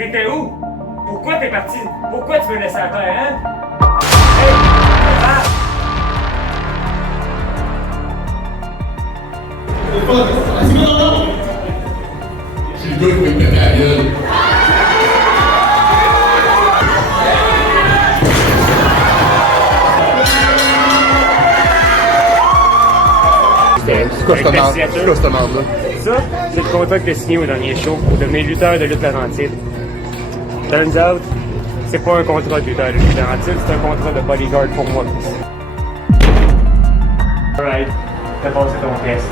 T'étais où? Pourquoi t'es parti? Pourquoi tu me laisser à terre, hein? Hey! Ah! J'ai le gars qui me pète la gueule. C'est quoi cette demande-là? Ça, c'est le contrat que t'as signé au dernier show pour devenir lutteur de lutte Laurentide. Turns out, c'est pas un contrat de lutteur de lutte Laurentide, c'est un contrat de bodyguard pour moi. Alright, t'as passé ton test.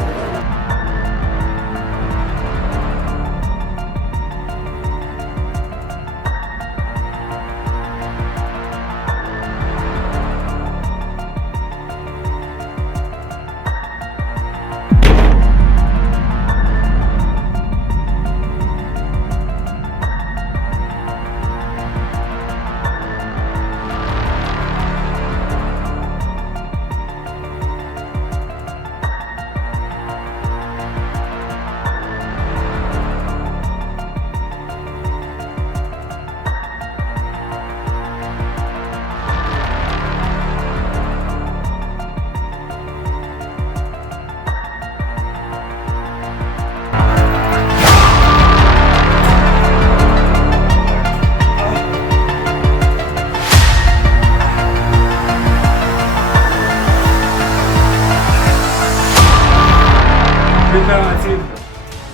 Laurentide,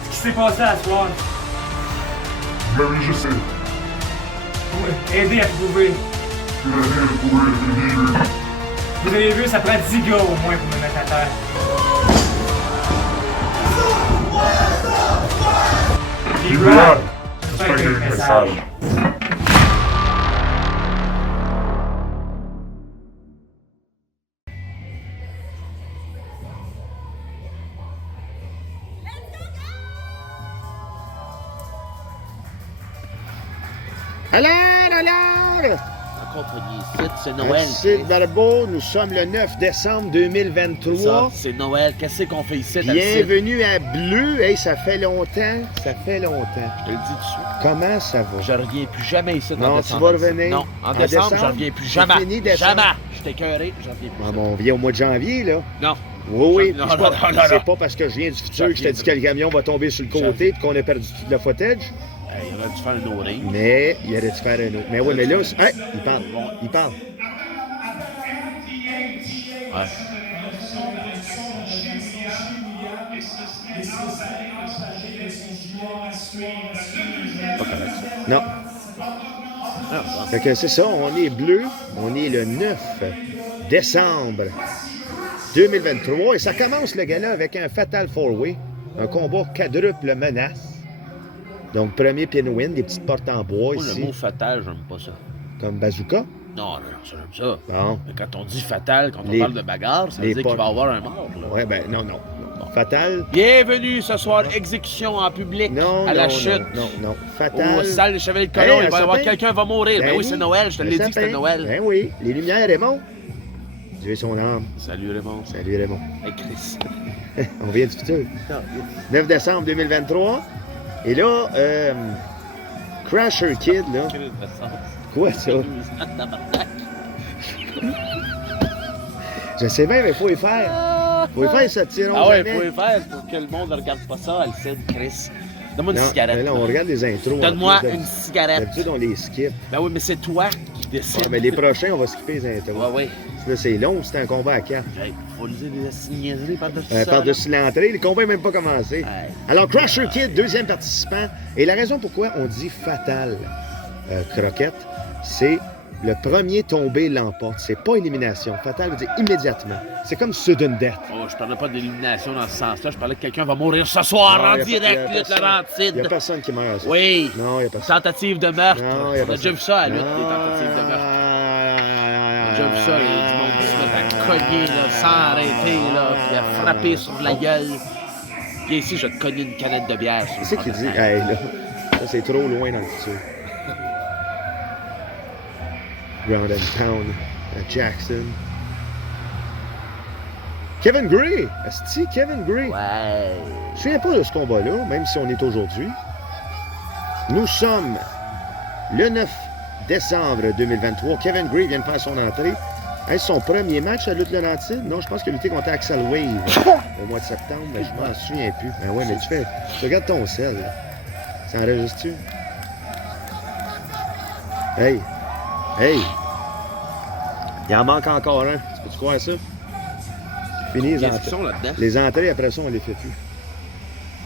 ce qui s'est passé à soir. Ben oui, je sais. Aider à trouver. Vous avez vu, ça prend 10 gars au moins pour me mettre à terre. Puis Brad, j'espère qu'il y a un message. Alors! En compagnie ici, c'est Noël. Merci Barbeau, nous sommes le 9 décembre 2023. C'est Noël. Qu'est-ce qu'on fait ici? Bienvenue à Bleu. Hey, ça fait longtemps. Ça fait longtemps. Je te le dis tout de suite. Comment ça va? Je reviens plus jamais ici Non, en tu décembre. vas revenir? Non, en En décembre, décembre? je reviens plus C'est jamais. fini, décembre? Jamais. Je suis écœuré, je reviens plus. Ah, bon, on vient au mois de janvier, là. Non. Oui, Non, c'est non, pas, non, non, c'est non. pas parce que je viens du futur que je t'ai dit que le camion va tomber sur le côté et qu'on a perdu tout le footage. Il aurait dû faire un no-ring. Mais il aurait dû faire un autre. Mais oui, mais là, hey, il parle. Il parle. Ouais. Pas correct, ça. Non. Ah, bon. Fait que c'est ça, on est bleu, on est le 9 décembre 2023 et ça commence le gala avec un Fatal 4-Way, un combat quadruple menace. Donc premier pin-win, des petites portes en bois Moi, ici, le mot fatal, j'aime pas ça. comme bazooka. Non, ça, j'aime ça. Bon, Mais quand on dit fatal, quand on Les- parle de bagarre, ça veut les dire qu'il portes. va y avoir un mort, là. ouais, ben non, non. Fatal, Bienvenue ce soir, exécution en public non, à la non, chute. non. Fatal. Au salle des Chevaliers de Hey, Colomb, un il va y avoir sapin. quelqu'un qui va mourir. Ben oui, c'est Noël, je te un l'ai dit que c'était sapin. Noël. Ben oui, les lumières, Raymond. Dieu ait son âme. Salut Raymond. Salut Raymond. Hey Chris. On vient du futur. 9 décembre 2023. Et là, Crasher Kid, là. Quoi ça? Je sais bien, mais il faut y faire. Faut y faire, ça tirons Ah ouais, jamais. faut le faire pour que le monde ne regarde pas ça, Alcide, Chris. Donne-moi une Non, cigarette. mais là, on regarde les intros. Donne-moi en plus. une cigarette. D'habitude, on les skip. Ben oui, mais c'est toi qui décide. Ouais, mais les prochains, on va skipper les intros. Ouais, ouais. Là, c'est long, c'est un combat à 4. Hey, faut dire des niaiseries par-dessus ça. Par-dessus l'entrée, le combat n'est même pas commencé. Hey. Alors, Crusher Kid, deuxième participant. Et la raison pourquoi on dit fatal croquette, c'est le premier tombé l'emporte. C'est pas élimination. Fatal veut dire immédiatement. C'est comme sudden death. Oh, je parlais pas d'élimination dans ce sens-là. Je parlais que quelqu'un va mourir ce soir Non, en y a- direct, y a Lutte personne. Il n'y a Laurentide. personne qui meurt. Ça. Oui. Non, il n'y a personne. Tentative de meurtre. Non, y a On a déjà vu ça à Lutte, des tentatives de meurtre. On a déjà vu ça, les du monde qui se mettent à cogner là, sans arrêter, là, puis à frapper sur la gueule. Viens ici, je vais te cogner une canette de bière. sur le C'est qui dit, porte-à-faux. hey, là, ça c'est trop loin dans le futur. Ground and Pound à Jackson. Kevin Gray! Asti, Kevin Gray! Ouais. Je ne me souviens pas de ce combat-là, même si on est aujourd'hui. Nous sommes Le 9 décembre 2023, Kevin Gray vient de faire son entrée. Est-ce son premier match à lutte Laurentide? Non, je pense qu'il a lutté contre Axel Wave au mois de septembre, mais je m'en souviens plus. Ben ouais, mais tu regardes ton sel, là. Ça enregistre-tu? Hey! Hey! Il en manque encore un. Tu peux-tu croire ça? Fini les entrées. là-dedans. Les entrées, après ça, on les fait plus.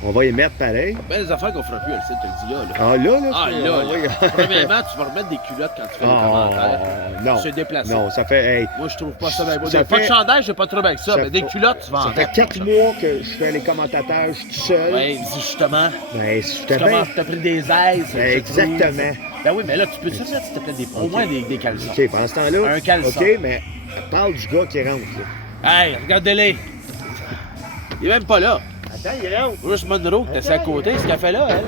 On va y mettre pareil. Ben, les affaires qu'on fera plus, elle sait, je te le dis là. Ah, là? Ah, là. Premièrement, tu vas remettre des culottes quand tu fais les commentaires. Non. Se déplacer. Non, ça fait... Hey, Moi, je trouve pas ça bien beau. Ça Pas de fait- chandail, j'ai pas de trouble avec ça, mais des culottes, tu vas en ça fait mettre. 4 mois que je fais les commentateurs, je suis tout seul. Oui, justement. Ben, je t'ai Tu bien... commences, t'as pris des aises. Ben, je exactement. trouve. Ben oui, mais là, tu peux-tu mettre, s'il te plaît, au moins des caleçons. OK, pendant ce temps-là... Un caleçon. OK, mais parle du gars qui rentre, là. Hey, regardez-les. Il est même pas là. Attends, il rentre. Bruce Monroe, qui était à côté, ce qu'elle fait là, elle.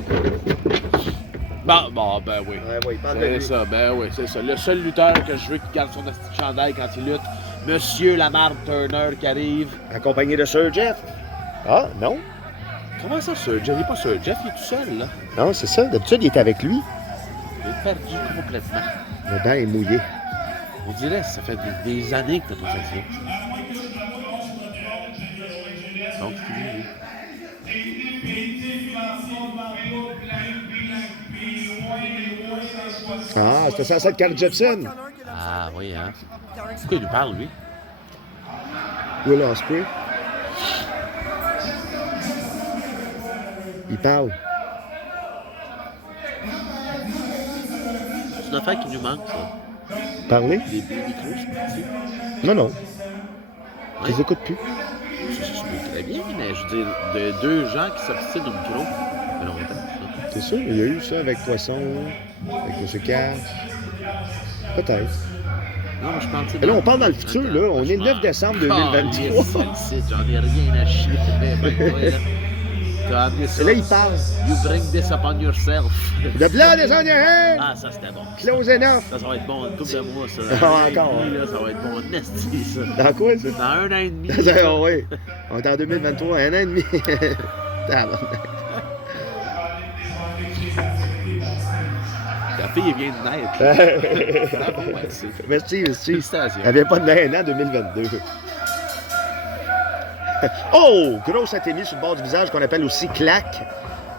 Bon, ben oui. Ouais, il parle de C'est lui. ça, ben oui, c'est ça. Le seul lutteur que je veux qui garde son esti de chandail quand il lutte, Monsieur Lamar Turner qui arrive. Accompagné de Sir Jeff. Ah, non? Comment ça, Sir Jeff? Il est pas Sir Jeff, il est tout seul, là. Non, c'est ça. D'habitude, il est avec lui. Il est perdu complètement. Le banc est mouillé. On dirait que ça fait des années que t'as pas fait ça. Donc, c'est lui. Ah, c'était ça, de Carl Jepson. Ah, oui, hein. Pourquoi il lui parle, lui? Will Ospreay. Il parle. C'est une affaire qui nous manque, ça. Parler? Des micros, c'est Non, non. Ouais. Je les écoute plus. Je peux très bien, mais je veux dire, de deux gens qui s'obstinent au micro, ça fait longtemps, ça. C'est sûr, il y a eu ça avec Poisson, avec M. Cash. Peut-être. Non, mais je pense Mais là, on parle dans le futur, là. On est le 9 décembre 2023. J'en ai rien à chier, c'est bien, toi, là. T'as amené ça. Et là, il parle. You bring this upon yourself. The blood is on your hand! Ah, ça, c'était bon. Close enough! Ça va être bon, une couple de mois, ça. Ah, Un an et encore, demi, là, ça va être bon, nasty, ça. Dans quoi, ça? Dans un an et demi. Ah oui. On est en 2023, un an et demi. Tabarnak. La fille vient de naître. Là. Bravo, merci. Merci. Félicitations. Elle vient pas de naître en 2022. Oh! Grosse athémie sur le bord du visage qu'on appelle aussi claque.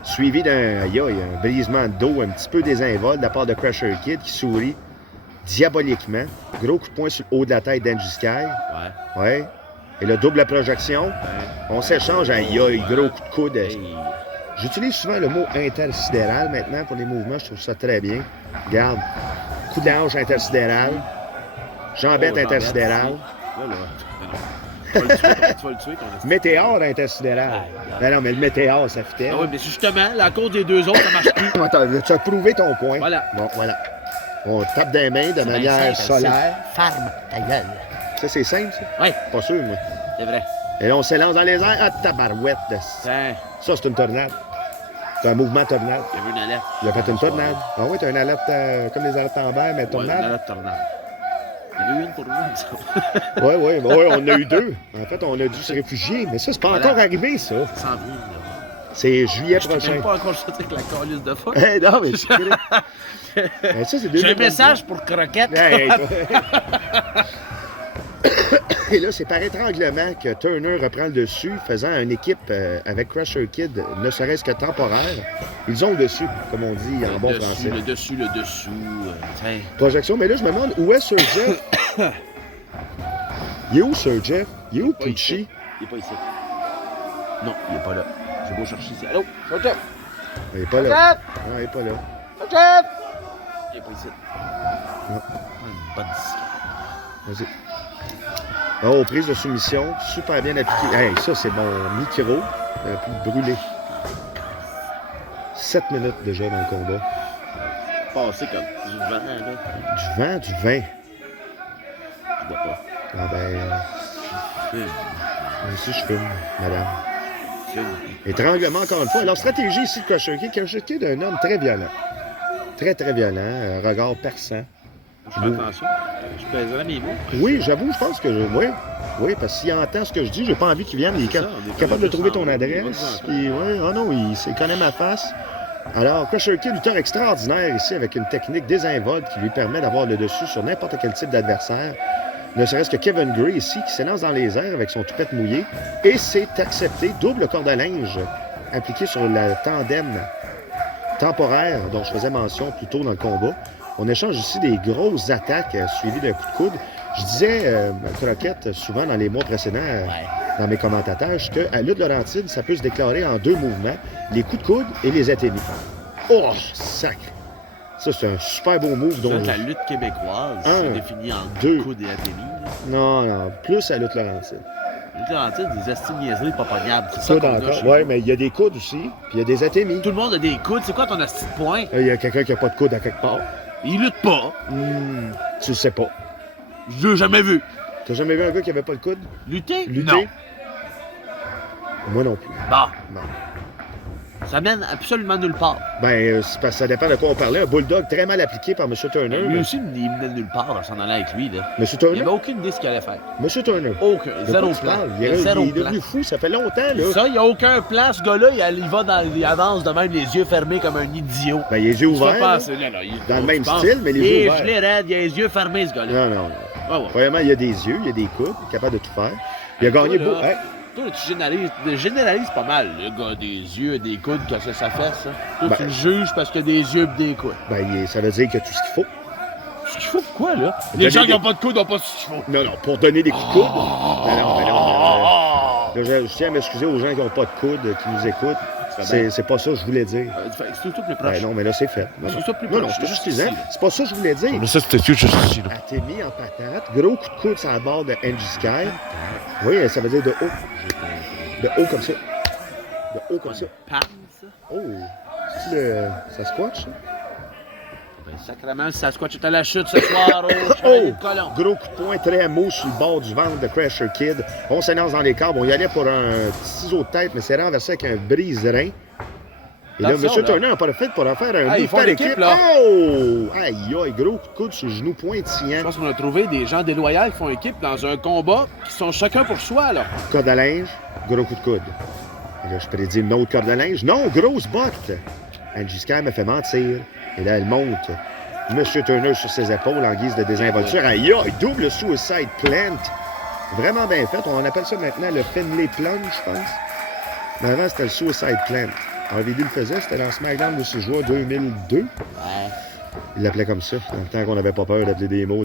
Suivi d'un un brisement de dos un petit peu désinvolte de la part de Crusher Kid qui sourit diaboliquement. Gros coup de poing sur le haut de la tête d'Angie Sky. Ouais. Ouais. Et le double projection. On s'échange gros coup de coude. Hey. J'utilise souvent le mot intersidéral maintenant pour les mouvements. Je trouve ça très bien. Regarde. Coup de la hanche intersidéral. Jambette intersidérale. Là, non. Tu vas le tuer, ton esti. Météore intersidéral. Ben non, mais le météore, ça fitait. Ah oui, mais justement, là, à cause des deux autres, ça marche plus. Attends, tu as prouvé ton point. Voilà. Bon, voilà. On tape des mains de manière solaire. Ferme ta gueule. Ça, c'est simple, ça? Oui, Pas sûr, moi. c'est vrai. Et là, on s'élance dans les airs. Ah, tabarouette. Tiens, Ça, c'est une tornade. C'est un mouvement tornade. il y avait une alerte. Il a fait une tornade. Ah oui, t'as une alerte comme les alertes en mer, mais Ouais, une tornade. alerte tornade. Il y en a eu une pour nous, ça. Oui, on en a eu deux. En fait, on a dû se réfugier, mais ça, c'est pas Voilà. encore arrivé, ça. Ça s'en vient, là. C'est juillet Je t'ai prochain. même pas encore sorti avec la calice de fuck. Hey, non, mais c'est mais ça, c'est J'ai un 2023. message pour Croquette. Hey, et là, c'est par étranglement que Turner reprend le dessus, faisant une équipe avec Crusher Kid, ne serait-ce que temporaire. Ils ont le dessus, comme on dit en bon français. Le dessous. Tiens. Projection, mais là, je me demande où est Sir Jeff? Il est où, Sir Jeff? Il est où, Pas ici. Pucci? Il est pas ici. Non, il est pas là. J'ai beau chercher ici. Allô? Sir Jeff? Il est pas là. Non, il est pas là. Sir Jeff? Il est pas ici. Non. Une bonne disque. Vas-y. Oh, prise de soumission, super bien appliquée. Hey, ça, c'est mon micro. Un peu brûlé. 7 minutes déjà dans le combat. Passé comme du vent, là. Du vin. Je vois pas. Ah ben, Fume. moi aussi, je fume, madame. Fume. Étranglement, encore une fois. Alors, stratégie ici de Crusher Kid. Crusher Kid est un homme très violent. Très, très violent. Un regard perçant. Je fais attention. Je pèserai mes mots. Oui, j'avoue, je pense que oui, parce que s'il entend ce que je dis, j'ai pas envie qu'il vienne. Il est C'est ça, on est capable de trouver ton on est adresse. juste Puis, ouais, oh non, il connaît ma face. Alors, Crusher Kid, lutteur extraordinaire ici, avec une technique désinvolte qui lui permet d'avoir le dessus sur n'importe quel type d'adversaire. Ne serait-ce que Kevin Gray ici, qui s'élance dans les airs avec son toupette mouillé. Et c'est accepté, double corde à linge appliqué sur le tandem temporaire dont je faisais mention plus tôt dans le combat. On échange ici des grosses attaques suivies d'un coup de coude. Je disais, Croquette, souvent dans les mois précédents, dans mes commentateurs, qu'à la lutte laurentide, ça peut se déclarer en 2 mouvements, les coups de coude et les atémies. Oh, sacre! Ça, c'est un super beau move. Donc, la lutte québécoise se définit en 2 coups et atémies. Non, non, plus à la lutte laurentide. La lutte laurentide, des astiniaiseries pas pognables. C'est ça qu'on a. Oui, mais il y a des coudes aussi, puis il y a des atémies. Tout le monde a des coudes. C'est quoi ton asti de point? Il y a quelqu'un qui n'a pas de coude à quelque part. Il lutte pas. Tu le sais pas. Je l'ai jamais vu. T'as jamais vu un gars qui avait pas de coude? Lutter? Lutter? Non. Moi non plus. Bon. Non. Ça mène absolument nulle part. Ben, c'est parce que ça dépend de quoi on parlait. Un bulldog très mal appliqué par M. Turner. Lui aussi, il menait nulle part en s'en allant avec lui. Là. M. Il Turner? n'avait aucune idée de ce qu'il allait faire. M. Turner. Aucun. De Zéro quoi tu plan. parles? Il y a zéro Il est plan. devenu fou, ça fait longtemps, là. Ça, il n'y a aucun plan. Ce gars-là, il avance de même, les yeux fermés comme un idiot. Ben, les yeux ouverts. Pas, là, là, dans le même style, mais les yeux ouverts. Et je l'ai raide, il a les yeux fermés, ce gars-là. Non, non. Ah ouais. Vraiment, il y a des yeux, il y a des coudes, il est capable de tout faire. Il a gagné beau. Hey. Toi, tu généralises pas mal. Le gars a des yeux, des coudes, que ça fait, ça. Toi, Ben, tu le juges parce qu'il a des yeux et des coudes. Ben, ça veut dire qu'il y a tout ce qu'il faut. Ce qu'il faut pourquoi, là? Donner Les gens qui des- n'ont pas de coudes n'ont pas ce qu'il faut. Non, non, pour donner des coups de coude. Ben non, ben non. Là, je tiens à m'excuser aux gens qui n'ont pas de coude, qui nous écoutent. C'est pas ça que je voulais dire. C'est tout plus proche. Ben non, mais là, c'est fait. Non, C'est ça plus non, proche. c'est Juste suffisant. ici, là. C'est pas ça que je voulais dire. Mais ça, c'était juste ici, là. Elle t'est mis en patate. Gros coup de coude sur la barre de Angie Sky. Oui, ça veut dire de haut. De haut comme ça. De haut comme ça. Pan, ça? Oh, c'est le Sasquatch, ça? Ben, sacrément, ça squatte à la chute ce soir au Oh! Chevalier de Colomb. Gros coup de poing très mou sur le bord du ventre de Crusher Kid. On s'énonce dans les câbles. On y allait pour un petit ciseau de tête, mais c'est renversé avec un brise-rein. Et là, Attention, M. là. Turner n'a pas le fait pour en faire un Ils move font par l'équipe, équipe. là. Oh! Aïe, aïe, gros coup de coude sur le genou Je pointillant. pense qu'on a trouvé des gens déloyaux qui font équipe dans un combat qui sont chacun pour soi, là. Corde à linge, gros coup de coude. Et là, je prédis une autre corde à linge. Non, grosse botte! Angie Sky me fait mentir. Et là, elle monte. M. Turner sur ses épaules en guise de désinvolture. Aïe, aïe, double suicide plant. Vraiment bien fait. On appelle ça maintenant le Finlay Plunge, je pense. Mais avant, c'était le suicide plant. RVD le faisait, c'était dans SmackDown de 6 juin 2002. Ouais. Il l'appelait comme ça, dans le temps qu'on n'avait pas peur d'appeler des mots.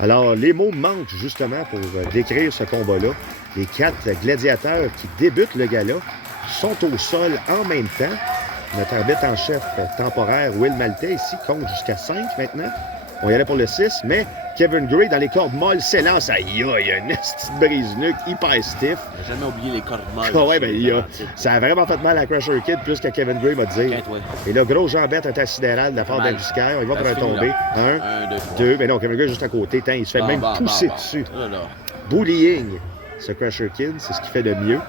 Alors, les mots manquent justement pour décrire ce combat-là. Les 4 gladiateurs qui débutent le gala sont au sol en même temps. Notre arbitre en chef temporaire, Will Maltais, ici, compte jusqu'à 5 maintenant. On y allait pour le 6, mais Kevin Gray, dans les cordes molles, s'élance. Aïe, aïe, un esti de brise-nuque hyper stiff. J'ai jamais oublié les cordes molles. Ah ouais, ben, ça a vraiment fait mal à Crusher Kid, plus qu'à Kevin Gray, va dire. Ouais. Et là, gros jambette intersidéral de la part Mal. d'Angie Sky. Il va pour un Ça finit tombé. là. 1, 1, 2, 3. 2. Mais non, Kevin Gray juste à côté. Tain, il se fait même pousser dessus. Là, là. Bullying, ce Crusher Kid, c'est ce qu'il fait de mieux.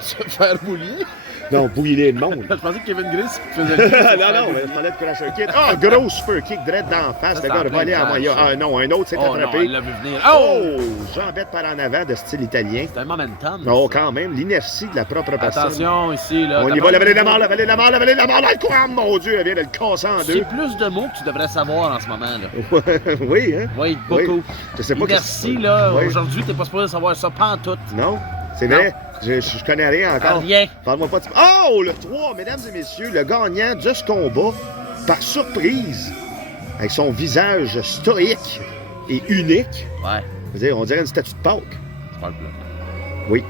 Se faire boulier? Non, bouiller le monde. Je pensais que Kevin Gray faisait le non, mais je parlais de Crusher Kid. Ah, gros super kick direct d'en face. Ça, Le gars a c'est en volé plein à moyen. visage, Ah non, un autre s'est Oh non, attrapé. elle l'a vu venir. Oh! Jambette par en avant de style italien. C'est un momentum. Non, ça. quand même, l'inertie de la propre personne. Attention, ici, là. On y va, la vallée de la mort, la vallée de la mort, la vallée de la mort, dans le courant, mon Dieu, elle vient de le casser en C'est deux. plus de mots que tu devrais savoir en ce moment, là. Oui, hein? Oui, beaucoup. Oui. Je sais pas Merci, là. Oui. Aujourd'hui, t'es pas supposé savoir ça pantoute. Non, c'est vrai. Je connais rien encore. Rien. Parle-moi pas de... Oh, le 3, mesdames et messieurs, le gagnant de ce combat, par surprise, avec son visage stoïque et unique. Ouais, Je veux dire, on dirait une statue de Pâques. je parle plus. Oui.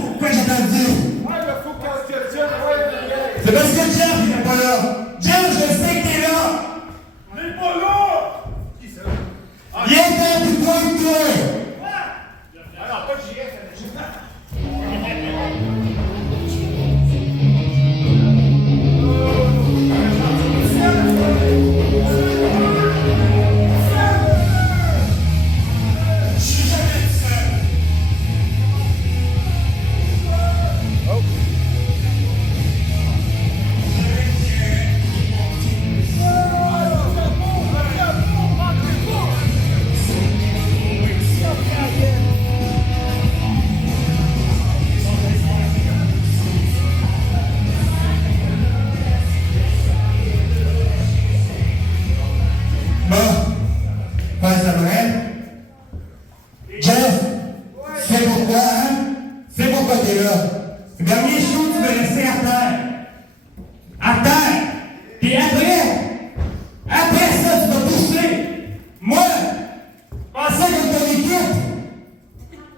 pourquoi j'ai attendu. C'est parce que Jeff n'est pas là. Jeff, je sais que t'es là. n'est pas là! Viens faire du point de toi. Alors, pas de JF, Jeff, c'est pourquoi, hein? C'est pourquoi t'es là. Le dernier show, tu me laisser à terre. À terre! Puis après ça, tu vas toucher. Moi, pensais que ton équipe.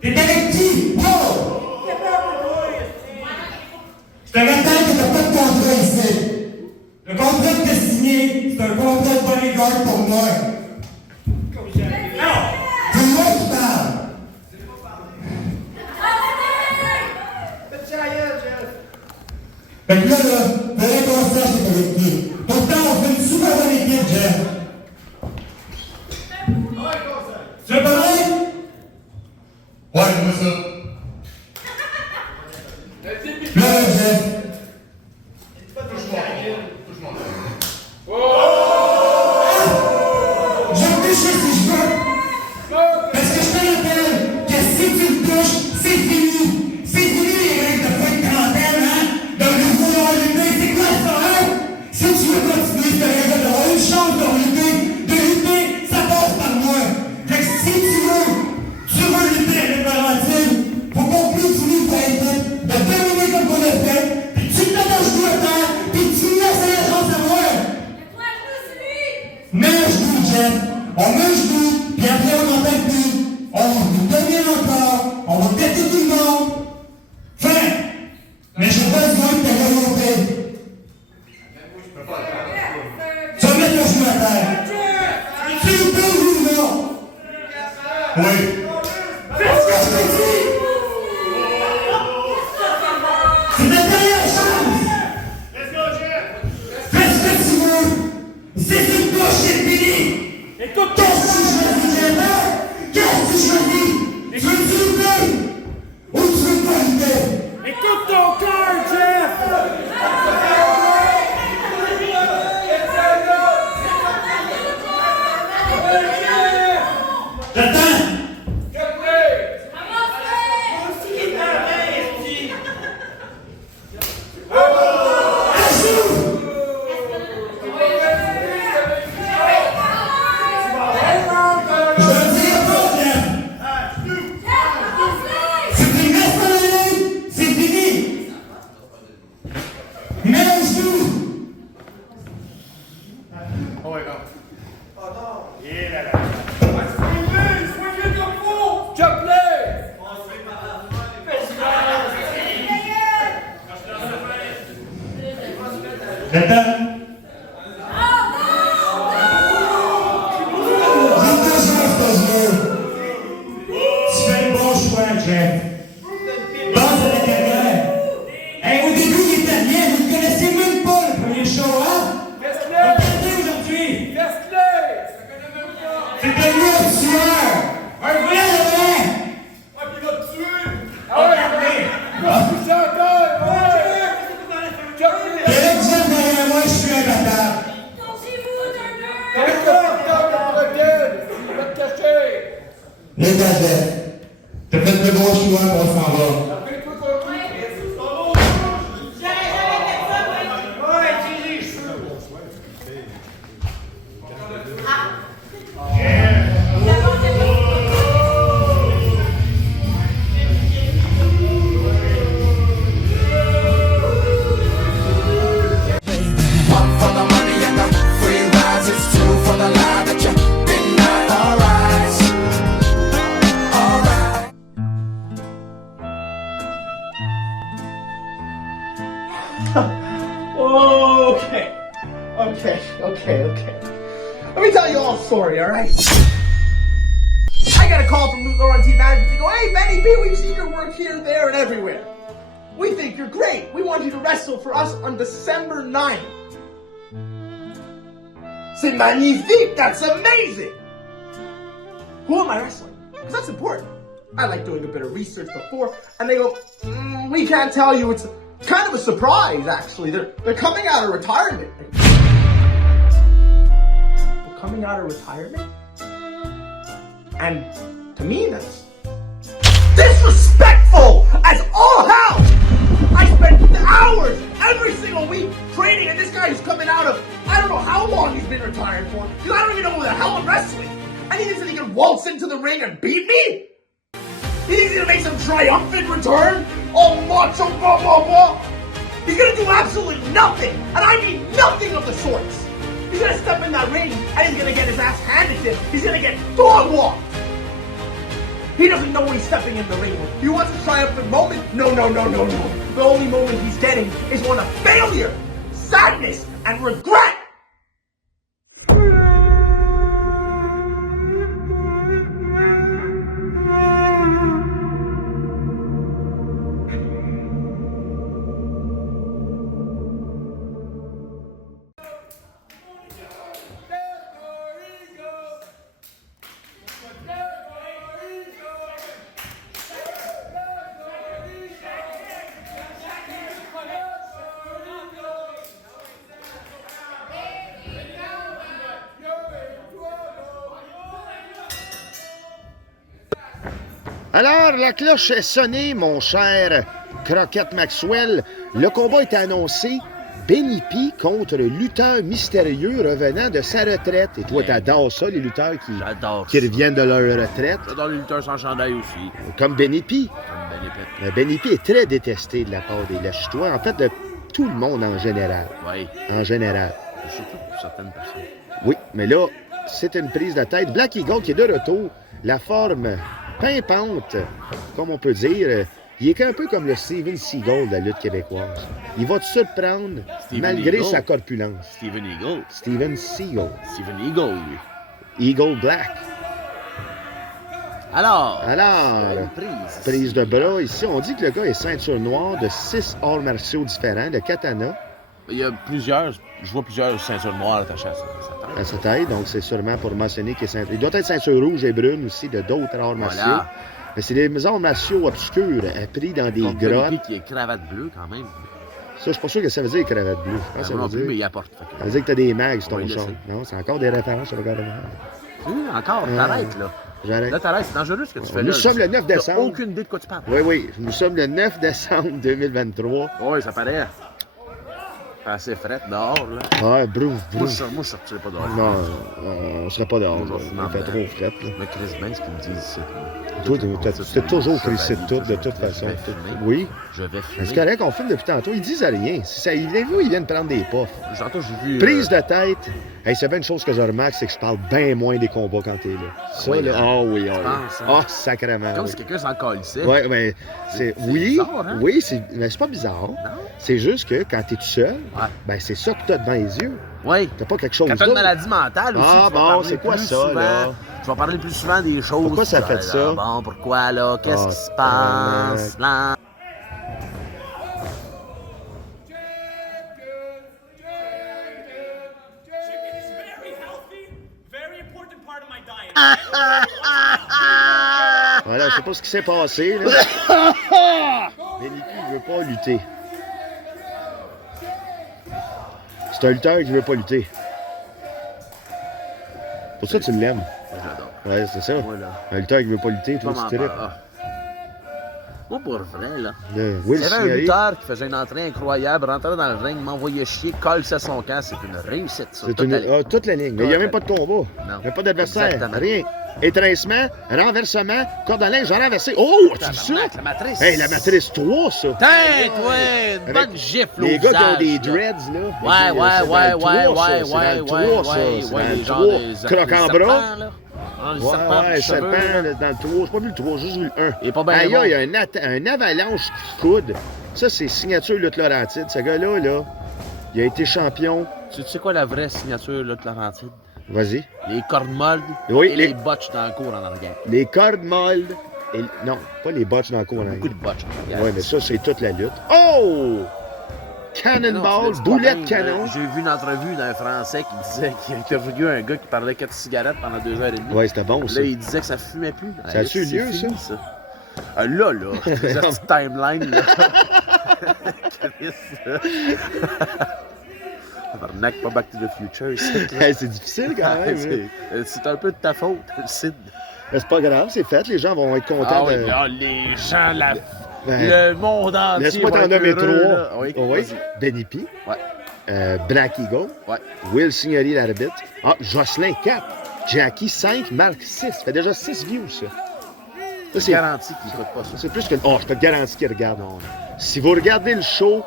T'es avec qui? Wow! Je te rappelle que t'as pas de contrat ici. Le contrat que t'as signé, c'est un contrat de bodyguard pour moi. Non! C'est moi qui parle! Fait que là, faudrait qu'on sache cette équipe. Pourtant, on fait une super bonne équipe, Jeff. C'est pareil? Ouais, moi ça. Là, Jeff. Je vais me toucher si je veux. Parce que je te rappelle que si tu me touches, c'est fini. C'est fini les règles de fin de trentaine, hein? De nouveau lutter, c'est quoi ça, hein? Si tu veux continuer cette règle d'avoir une chance de lutter, ça passe par moi. Fait que si tu veux lutter avec Valentine, faut qu'on continue pour être de dominer comme on a fait, puis tu te mets dans le genou à terre, puis tu me laisses la chance à moi. Mets un genou, Jeff. On met un genou, puis après on n'entend plus. On nous domine encore, on va péter tout le monde. Fin! Mais j'ai pas besoin de ta volonté. Tu vas mettre le genou à terre. Tu le peux ou non? Oui. Fais ce que je te dis! C'est ta dernière chance! Fais ce que tu veux! C'est une gauche, c'est fini! Écoute, qu'est-ce que tu choisis, Jeff? Qu'est-ce que tu choisis? Tu veux lutter? Ou tu veux pas lutter? Écoute ton cœur, Jeff! J'attends! Je veux dire pas, Jeff! Si tu me laisses pas aller, c'est fini! Mets un genou! J'attends! J'ai toujours ce jeu! Tu fais le bon choix, Jeff! Pense à la carrière! Hey, au début, il était bien, vous ne connaissiez même pas le premier show, hein? Regardez aujourd'hui! C'est devenu un tueur! Un vrai vrai! Regardez! Avec Jeff derrière moi, je Okay. Let me tell you all a story, alright? I got a call from Luke Lauren Team Management. They go, hey, Benny B, we've seen your work here, there, and everywhere. We think you're great. We want you to wrestle for us on December 9th. C'est magnifique. That's amazing. Who am I wrestling? Because that's important. I like doing a bit of research before. And they go, we can't tell you. It's kind of a surprise, actually. They're coming out of retirement. They're coming out of retirement? And to me, that's disrespectful as all hell! I spend hours every single week training, and this guy who's coming out of, I don't know how long he's been retired for, because I don't even know who the hell I'm wrestling. And he thinks that he can waltz into the ring and beat me? He thinks he's gonna make some triumphant return? All macho, blah, blah, blah. He's gonna do absolutely nothing, and I mean nothing of the sorts. He's gonna step in that ring, and he's gonna get his ass handed to him. He's gonna get dog walked. He doesn't know what he's stepping in the ring with. He wants a triumphant moment? No. The only moment he's getting is one of failure, sadness, and regret. Alors, la cloche est sonnée, mon cher Croquette Maxwell. Le combat est annoncé. Benny P contre le lutteur mystérieux revenant de sa retraite. Et toi, t'adores ça, les lutteurs qui reviennent de leur retraite. J'adore les lutteurs sans chandail aussi. Comme Benny P. Comme Benny P. Benny P est très détesté de la part des lèche-toi. En fait, de tout le monde en général. Oui. En général. Surtout pour certaines personnes. Oui, mais là, c'est une prise de tête. Black Eagle qui est de retour. La forme pimpante, comme on peut dire. Il est un peu comme le Steven Seagal de la lutte québécoise. Il va te surprendre malgré Eagle. sa corpulence. Steven Eagle. Steven Seagal. Steven Eagle, lui. Eagle Black. Alors, Prise de bras. Ici, on dit que le gars est ceinture noire de 6 arts martiaux différents, de katana. Il y a plusieurs, je vois plusieurs ceintures noires attachées à sa tête. À sa tête, donc c'est sûrement pour mentionner qu'il est ceinture. Il doit être ceinture rouge et brune aussi de d'autres arts martiaux. Voilà. Mais c'est des arts martiaux obscurs, pris dans des Donc, grottes. Benny P qui est cravate bleue quand même. Ça, je suis pas sûr que ça veut dire cravate bleue. Je pense que ça Moi non veut plus, mais dire... il apporte. Ça veut dire que t'as des mags sur ton Oui, je char. sais. Non, c'est encore des références sur le gouvernement. Oui, encore, t'arrêtes là. J'arrête. Là, t'arrêtes, c'est dangereux ce que tu fais là. Nous sommes le 9 T'as décembre. aucune idée de quoi tu parles. Oui, nous sommes le 9 décembre 2023. Oui, ça paraît. C'est assez fret dehors, là. Ah, brouf. Moi, je sortirais pas dehors. Non, on serait pas dehors. Moi, je vais fumer Il fait en trop fret, là. Mais Chris Ben, ce qu'ils me disent ici. Toi, t'es toujours crissé de tout, de toute façon. Oui. Je vais fumer. C'est correct, on filme depuis tantôt. Ils disent rien. Si ça, ils viennent prendre des puffs. Tantôt, j'ai vu. Prise de tête. Hey, c'est bien une chose que je remarque, c'est que je parle bien moins des combats quand t'es là. Ça, Oui, là. hein? Ah oui, ah oui. penses, hein? Ah, sacrément. Comme oui. si quelqu'un s'en calissait. Ouais, mais c'est. Oui, bizarre, hein? oui, mais c'est pas bizarre. C'est juste que quand t'es tout seul, Ouais. ben c'est ça que t'as devant les yeux. Oui. T'as pas quelque chose Quand t'as une d'autre. maladie mentale aussi, Ah, tu vas bon, parler c'est quoi plus ça, souvent, là? Tu vas parler plus souvent des choses. Pourquoi ça tu fait vas, ça? là, bon, pourquoi, là? Qu'est-ce Ah, qui se passe, là? Chicken is very healthy, very important part of my diet. Voilà, je sais pas ce qui s'est passé, là. Benny P, il veut pas lutter. C'est un lutteur qui veut pas lutter. Pour ça, tu l'aimes. J'adore. Ouais, c'est ça. Moi, là. Un lutteur qui veut pas lutter, toi, Comment tu tripes. pas? Moi, pour vrai, là. Will Il y avait un Sneery. lutteur qui faisait une entrée incroyable, rentrait dans le ring, m'envoyait chier, colle à son camp. C'est une réussite, ça. C'est Toute une... la ligne. toute la ligne. Mais il n'y a même pas de combat. Il n'y a pas d'adversaire. Exactement. Rien. Étrincement, renversement, corde à linge, renversé. Oh, tu dis ça? Tabarnak, la matrice. Hey, la matrice 3, ça. Tête, ouais, une Avec bonne gifle les au gars qui ont visage, des là. dreads, là. Ouais, C'est dans le 3, ça. C'est dans le 3, ça. ouais, C'est dans le ouais, 3, ça. ouais, C'est ouais, dans le les gens 3. des Croque en serpents, bras. là. Ah, le Ouais, serpent, ouais, le cheveu, serpent, là. là, dans le 3. J'ai pas vu le 3, juste vu le 1. Il est pas bien Aïe, bon. il y a un avalanche coude. Ça, c'est signature Lutte Laurentide. Ce gars-là, là, il a été champion. Tu sais quoi la vraie signature là, de Laurentide? Vas-y. Les cordes molles Oui, et les botches dans le cours en arrière. Les cordes molles. Et... Non, pas les botches dans le coin. Beaucoup de botches en arrière. Ouais, mais ça, c'est toute la lutte. Oh! Cannonball, boulette canon. J'ai vu une entrevue d'un Français qui disait qu'il interviewait un gars qui parlait que de cigarettes pendant 2h30. Ouais, c'était bon, ça. Là, il disait que ça fumait plus. Ça a-tu eu C'est lieu, fini, ça? Là, cette petite timeline, là. Chris, là. Tabarnak, pas Back to the Future, c'est Hey, c'est difficile quand même. hein. C'est un peu de ta faute, Sid. Mais c'est pas grave, c'est fait. Les gens vont être contents Ah oui, de... là, les gens, Ben, le monde entier. Laisse-moi va t'en être nommer heureux, 3. là. Oui, Oui. vas-y. Benny P. Ouais. Black Eagle. Ouais. Will Signory, l'arbitre. Ah, Jocelyn, 4. Jackie, 5. Marc, 6. Ça fait déjà 6 views, ça. Ça, C'est garanti qu'il écoute pas ça. c'est plus que... Oh, je te garantis qu'ils regardent. Si vous regardez le show,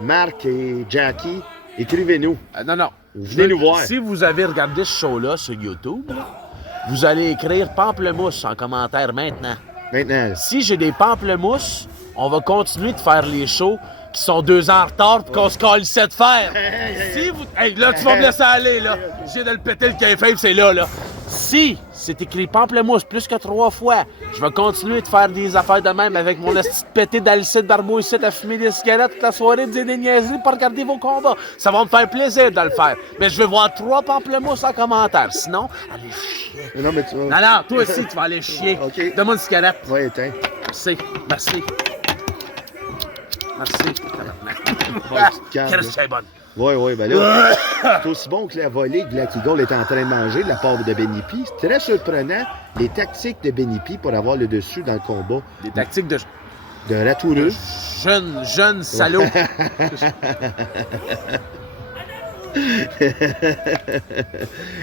Marc et Jackie, écrivez-nous. Non. Venez nous voir. Si vous avez regardé ce show-là sur YouTube, là, vous allez écrire pamplemousse en commentaire maintenant. Maintenant, là. Si j'ai des pamplemousses, on va continuer de faire les shows qui sont 2 ans en retard puis qu'on se calissait de faire. Si vous... Hey, là, tu vas me laisser aller, là. Je viens de le péter, le café, c'est là, là. Si c'est écrit pamplemousse plus que 3 fois, je vais continuer de faire des affaires de même avec mon esti de pété d'Alcide Barbeau ici à fumer des cigarettes toute la soirée, dire des niaiseries pour regarder vos combats. Ça va me faire plaisir de le faire. Mais je vais voir 3 pamplemousses en commentaire. Sinon, allez chier. Non, mais tu vas... Non, toi aussi, tu vas aller chier. OK. Donne-moi une cigarette. Ouais, éteins. Merci. calme, Quelle là. c'est bonne. Oui, ben là, c'est aussi bon que la volée que Black Eagle est en train de manger de la part de Benny P. C'est très surprenant, les tactiques de Benny P pour avoir le dessus dans le combat. Des tactiques de De Ratoureux. jeune salaud.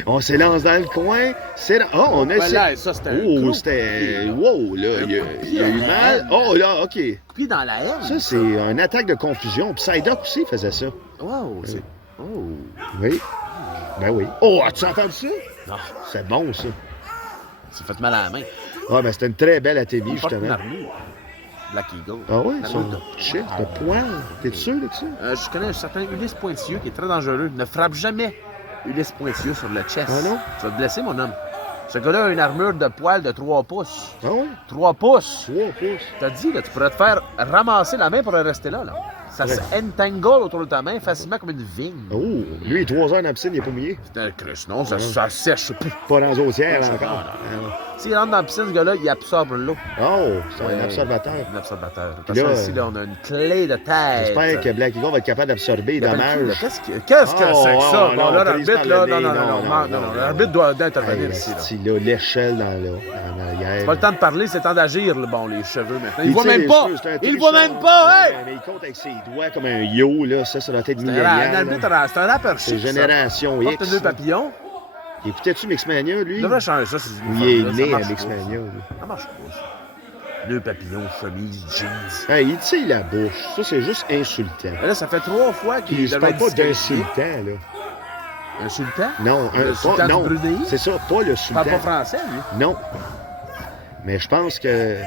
On s'élance dans le coin. Oh, on a... Voilà, ça, c'était un Oh, coup. c'était... Wow, là, il y a eu mal. Oh, là, OK. Coupé dans la haine. Ça, c'est une attaque de confusion. Psyduck aussi faisait ça. Wow, c'est... Oh. Oui. Ben oui. Oh, as-tu entendu ça? Non, C'est bon, ça. c'est fait mal à la main. Ah, ben c'était une très belle ATV, Il porte une justement. armure. Black Eagle. Ah oui, Une son armure de... chef de poing. T'es sûr de ça? Je connais un certain Ulysse Pointilleux qui est très dangereux. Ne frappe jamais Ulysse Pointilleux sur le chest. Ah non? Tu vas te blesser, mon homme. Ce gars-là a une armure de poil de 3 pouces. Ah oui? 3 pouces! 3 pouces. T'as dit, là, tu pourrais te faire ramasser la main pour rester là. Ça Ouais. s'entangle autour de ta main facilement comme une vigne. Oh, lui, 3 heures dans la piscine, il est pas mouillé. C'est un crush, non? Ça sèche. Pas dans les eaudières Non, encore. non, S'il rentre dans la piscine, ce gars-là, il absorbe l'eau. Oh, c'est Ouais. un observateur. Un observateur. Puis là, Ici, là, on a une clé de tête. J'espère que Black Eagle va être capable d'absorber les Il appelle qui, là? dommages. Qu'est-ce que Oh, c'est que ça? oh, Bon, non, là, prise l'arbitre, par là, le non, nez, non, non, non, non. l'arbitre doit intervenir Hey, ici, là. c'est là, l'échelle dans là, en arrière. C'est pas le temps de parler, c'est le temps d'agir, là. Bon, les cheveux maintenant. Il Il voit tire même les pas! cheveux, c'est un Il voit tricheur. même pas, hey! Mais il compte avec ses doigts comme un yo, là. Ça doit être C'est un millénaire. arbitre, là. c'est un rappeur C'est chic, ça. Génération Porte X. deux papillons. Écoutais-tu Mixmania, lui? Il devrait changer ça, c'est Il est ça né à marche Mixmania, pas. lui. Ça marche pas, ça. Deux papillons, chemise, jeans. Hey, il tire la bouche. Ça, c'est juste insultant. Mais là, ça fait 3 fois qu'il Puis je devrait parle pas être disqualifié. d'insultant, là. Insultant? Non, Le sultan non. du Brunei? C'est ça, pas le Il sultan. parle pas français, lui. Non. Mais je pense que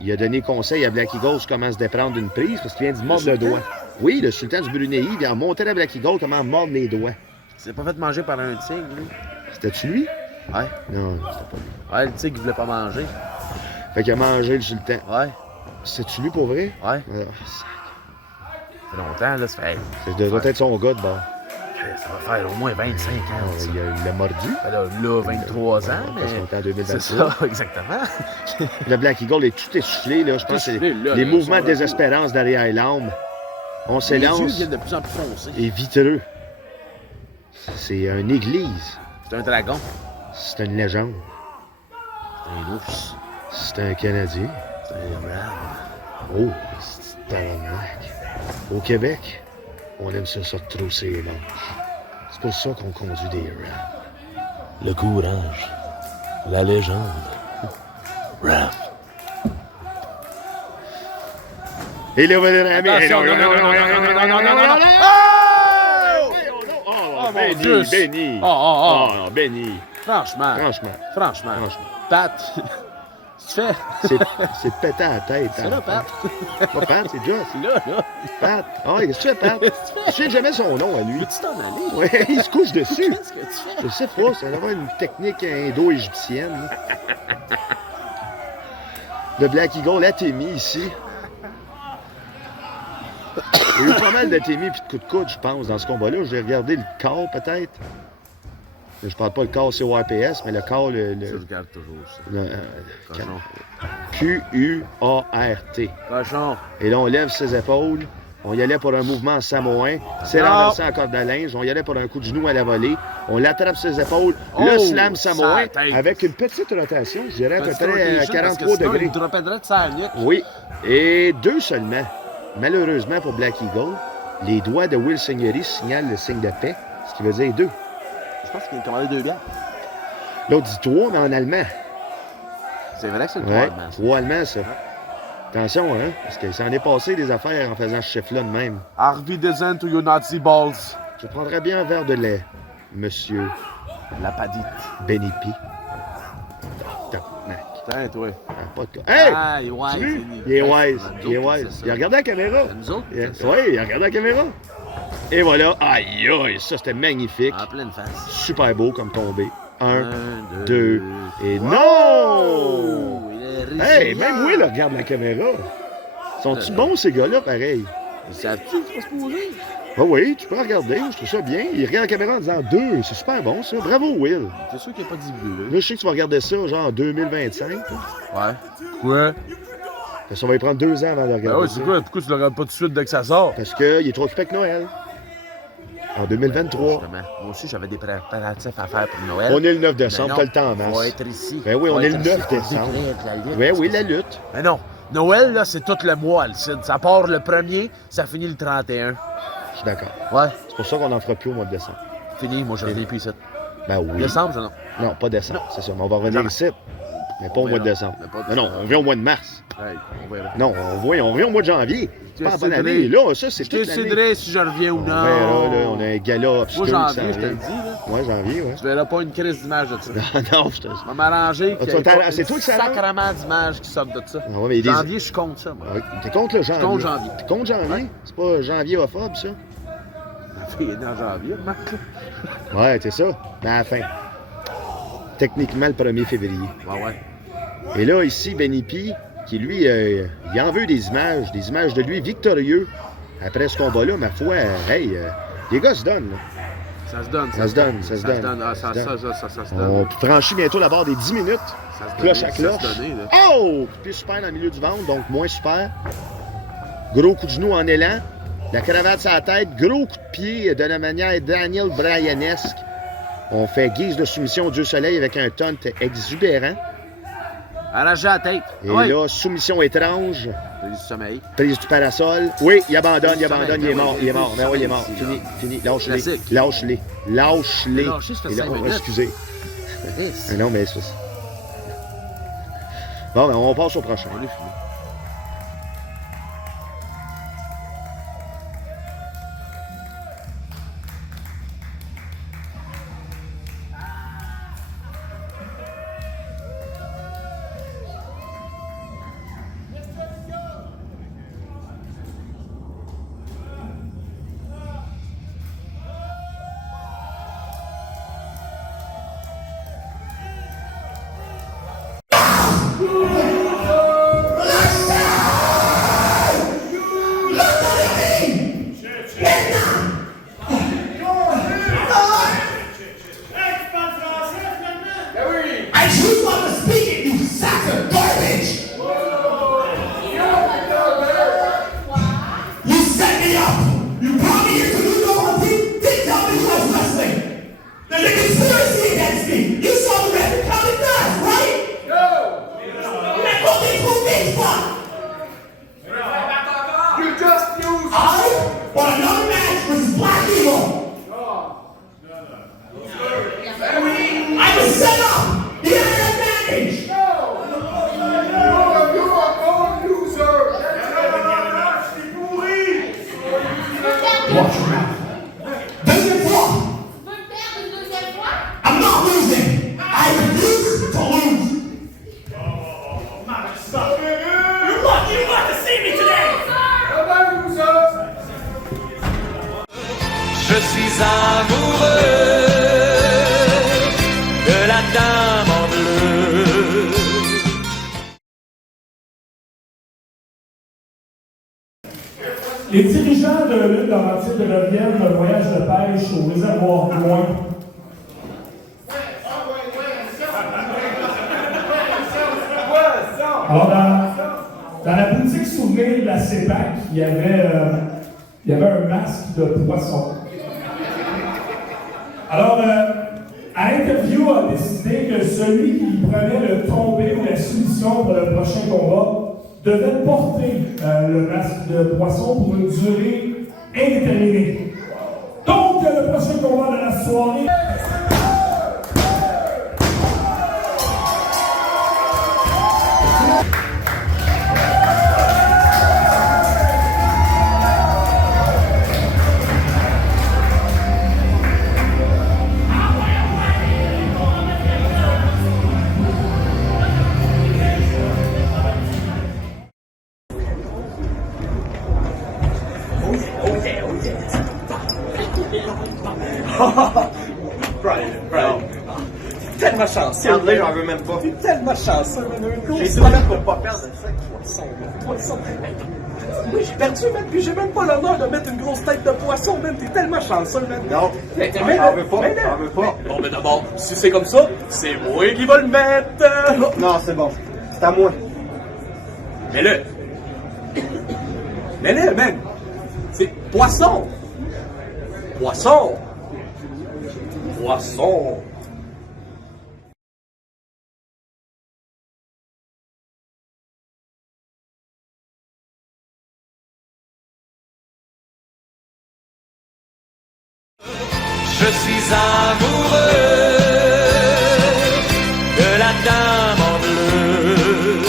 il a donné conseil à Black Eagle sur comment se déprendre d'une prise parce qu'il vient de mordre le sultan? doigt. Oui, le sultan du Brunei vient montrer à Black Eagle comment mordre les doigts. Il s'est pas fait manger par un tigre, lui. C'était-tu lui? Ouais. Non, c'était pas lui. Ouais, le tigre, il voulait pas manger. Fait qu'il a mangé le sultan. Ouais. C'était-tu lui pour vrai? Ouais. Ah, Ça fait longtemps, là. Ça fait. ça doit être son gars de bord. Ça va faire au moins 25 ans. ça. Il l'a mordu. Ben là, 23 ans, Parce qu'on est en mais. 2023. C'est ça, exactement. Le Black Eagle est tout essoufflé, là. Je pense que c'est Essoufflé, là, les là, mouvements son de désespérance derrière l'âme. On Les yeux s'élance viennent de plus en plus foncés. et vitreux. C'est une église. C'est un dragon. C'est une légende. C'est un ours. C'est un Canadien. C'est un rat. Oh, c'est tabarnak. Au Québec, on aime ça trousser les manches. C'est pour ça qu'on conduit des rams. Le courage. La légende. Ram. Et là, on va les ramer. Attention, Eh, non, non, non, non, non, non, non, non, non, non. Oh, mon Benny, Dieu. Benny. Oh, oh, oh. Oh, Benny. Franchement. Franchement. Pat, tu fais. C'est pété à la tête. C'est là, Pat. Pas Pat, c'est Joss. C'est là. Pat. Ah, qu'est-ce que tu fais, Pat? Je sais jamais son nom à lui. Peux-tu t'en aller? Ouais, il se couche dessus. Qu'est-ce que tu fais? Je sais pas, ça doit avoir une technique indo-égyptienne. De Black Eagle, l'atémie ici. Il y a eu pas mal d'atémie et de coups de coude, je pense, dans ce combat-là. J'ai regardé le corps, peut-être. Je parle pas le corps CORPS, mais le corps, Je regarde toujours ça. Cochon. Q-U-A-R-T. Cochon. Et là, on lève ses épaules. On y allait pour un mouvement samoin. C'est renversé en corde à linge. On y allait pour un coup de genou à la volée. On l'attrape ses épaules. Le slam samoin avec une petite rotation, je dirais à peu près à 43 degrés. Il dropait direct sur la nuque. Oui. Et 2 seulement. Malheureusement pour Black Eagle, les doigts de Will Signory signalent le signe de paix, ce qui veut dire 2. Je pense qu'il a commandé 2 bières. L'autre dit 3, mais en allemand. C'est vrai que c'est le 3 Ouais, allemand. 3 allemand, ça. Attention, hein, parce que ça en est passé des affaires en faisant ce chef-là de même. Harvey Descent ou you Nazi balls. Je prendrais bien un verre de lait, monsieur La padite. Benny P. Tabarnak. Tiens, toi. Ah, pas de... Hey! Ah, il est wise. Tu vu? Il est wise. Il est wise. Il a regardé la caméra. Nous autres, Oui, c'est ça. il a regardé la caméra. Et voilà. Aïe, aïe, ça c'était magnifique. En pleine face. Super beau comme tombé. 1, 1, 2, et Wow! non! Il est Hey, résilient. même Will regarde la caméra. Sont-ils bons, ces gars-là, pareil? Savais-tu que tu vas se poser? Ah oui, tu peux regarder, je trouve ça bien. Il regarde la caméra en disant 2, c'est super bon, ça. Bravo, Will. T'es sûr qu'il n'y a pas d'idée, Là, je sais que tu vas regarder ça, genre en 2025. là? Ouais. Quoi? Ça va y prendre 2 ans avant de regarder Ben ouais, ça. c'est quoi? Pourquoi tu le regardes pas tout de suite dès que ça sort? Parce qu'il est trop occupé avec Noël. En 2023. Justement. Moi aussi, j'avais des préparatifs à faire pour Noël. On est le 9 décembre, Mais t'as le temps en Faut masse. être ici. Ben oui, on Faut est le être 9 ici pour décembre. décrire la lutte. Oui, oui, la lutte. Mais non. Noël, là, c'est tout le mois, le Cid. Ça part le 1er, ça finit le 31. Je suis d'accord. Ouais. C'est pour ça qu'on n'en fera plus au mois de décembre. Fini, moi, je reviens plus ici. Ben oui. Décembre, ça non. Non, pas décembre, c'est sûr. Mais on va revenir Jamais. ici. Mais pas au mois de verra. décembre. Mais pas de Mais non, décembre. on vient au mois de mars. Hey, on verra. Non, on revient au mois de janvier. C'est pas en bonne déciderai. année. Là, ça, c'est Je te toute l'année. déciderai si je reviens ou On non. verra, là, on a un gala obscur Moi, qui s'en janvier, je te le vient. dis, là. Ouais, janvier, ouais. Tu verras pas une crise d'image de ça. Non, je te... Je vais m'arranger. Ah, qu'il y ait tu vas pas c'est toi qui ça arrange? sacrement d'images qui sortent de ça. Ah ouais, mais des- Janvier, je suis contre ça, moi. Ah, t'es contre le janvier? contre janvier. T'es contre janvier? Ouais. C'est pas janvier-ophobe, ça? La fille est dans janvier, Marc. là. Ouais, c'est ça. Mais à la fin. Techniquement, le 1er février. Ouais. Et là, ici, Benny P, qui lui, il en veut des images de lui victorieux. Après ce combat-là, ma foi, hey, les gars se donnent, là. Ça se donne. Ça se donne, ça se donne. Ah, ça Ça se se donne. On franchit bientôt la barre des 10 minutes. Ça se Cloche donnait, à ça cloche. se donnait, là. Oh! Puis super dans le milieu du ventre, donc moins super. Gros coup de genou en élan. La cravate sur la tête. Gros coup de pied de la manière Daniel Bryanesque. On fait guise de soumission au Dieu Soleil avec un taunt exubérant. Arracher la tête. Et Ouais. là, soumission étrange. T'as du sommeil. Prise du parasol. Oui, il abandonne, il Prise du abandonne, sommeil. il est Ben mort, oui, il est mort. prise du Ben oui, il est sommeil mort. ici, Fini, là. fini. Lâche-les. Classique. Lâche-les. Lâche-les. Lâcher, ça fait Et là, 5 oh, minutes. excusez. Chris. Ah non, mais c'est ça. Bon, ben, on passe au prochain. On est fini. I choose not to speak it, you sacks of garbage! You set me up! You brought me here to do your team, didn't tell me you was wrestling! There's a conspiracy against me! You saw the red counted knives, right? No! Then what they prove me for? You just used. I want another match versus Black Eagle! I was set up! He had an advantage! You are no loser. Watch your mouth. Deuxième fois! Tu veux perdre une deuxième fois? I'm not losing! Je suis amoureux de la dame en bleu. Les dirigeants de l'île Laurentides reviennent d'un voyage de pêche au réservoir Loin. Alors, dans la boutique souvenir de la CEPAC, il y avait un masque de poisson. Alors, à l'interview, on a décidé que celui qui prenait le tombé ou la soumission pour le prochain combat devait porter le masque de poisson pour une durée indéterminée. Donc, le prochain combat de la soirée... Brian. T'es tellement chanceux. Regarde-le, j'en veux même pas. T'es tellement chanceux, man. Un gros J'ai sac. tout pour pas perdre ça. Poisson. Oui, j'ai perdu, man, puis j'ai même pas l'honneur de mettre une grosse tête de poisson, man. T'es tellement chanceux, man. Non, Mais j'en veux pas, j'en veux pas. Bon, mais d'abord, si c'est comme ça, c'est moi qui va le mettre. Non, c'est bon. C'est à moi. Mets-le. Mets-le, man. C'est poisson. Poisson. Poisson. Je suis amoureux de la dame en bleu.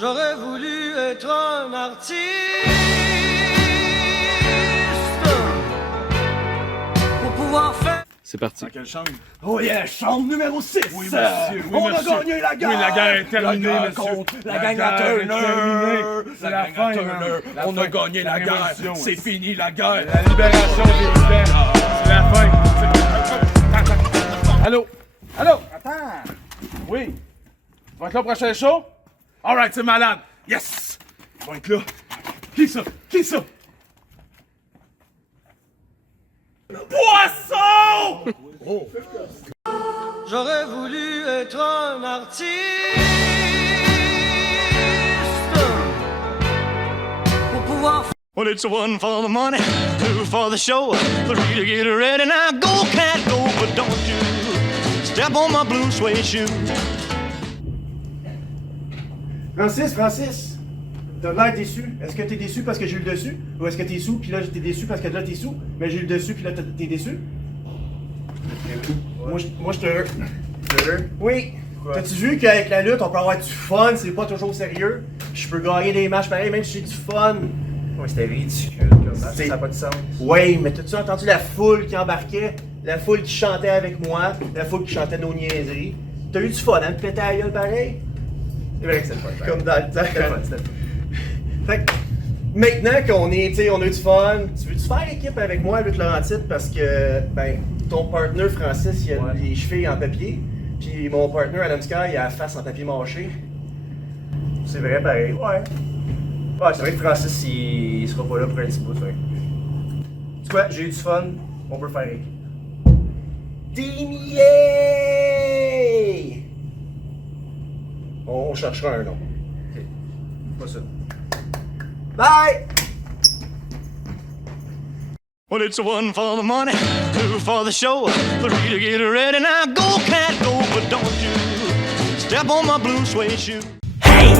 J'aurais voulu être un artiste pour pouvoir faire. C'est parti. Quelle chambre? Oh yeah, chambre numéro 6! Oui, monsieur. Oui, on monsieur. a gagné la guerre! Oui, la guerre est terminée, La guerre monsieur. contre la La gang guerre à est Turner! terminée. C'est la gang fin, à Turner! man. La On a fin. gagné la guerre! révolution, C'est ouais. fini la guerre! La libération des libères. C'est la fin. Allô? Allô? Attends! Oui? Tu vas être là au prochain show? Alright, c'est malade! Yes! Tu vas être là! Qui ça? Qui ça? Poisson! J'aurais voulu être un artiste pour pouvoir. Well, it's one for the money, two for the show, three to get ready. Now go, cat, go, but don't you step on my blue suede shoe. Francis, t'as l'air déçu. Est-ce que t'es déçu parce que j'ai eu le dessus? Ou est-ce que t'es sous, puis là t'es déçu parce que là t'es sous, mais j'ai eu le dessus, puis là t'es déçu? Moi, je suis heureux. Oui. T'as-tu vu qu'avec la lutte, on peut avoir du fun, c'est pas toujours sérieux? Je peux gagner des matchs pareil, même si j'ai du fun. Ouais, c'était ridicule comme ça, ça n'a pas de sens. Oui, mais t'as-tu entendu la foule qui embarquait? La foule qui chantait avec moi? La foule qui chantait nos niaiseries? T'as eu du fun, hein? Me péter à la gueule pareil? C'est vrai que c'est le fun. Comme dans le temps. C'était le fun, c'était le fun. Fait que, maintenant qu'on est, tu sais, on a eu du fun, tu veux-tu faire équipe avec moi, Luc Laurentide, parce que, ben, ton partner Francis, il a les chevilles en papier, puis mon partner Adam Sky, il a la face en papier mâché. C'est vrai, pareil. Ouais. Ouais, c'est vrai que Francis, il sera pas là pour un petit bout, ouais. Tu sais quoi, j'ai eu du fun, on peut faire équipe. Team Yay! On cherchera un nom. Ok. Pas ça. Bye! Well, it's one for the money, two for the show, three to get ready. Now go, cat, go, but don't you step on my blue suede shoe. Hey,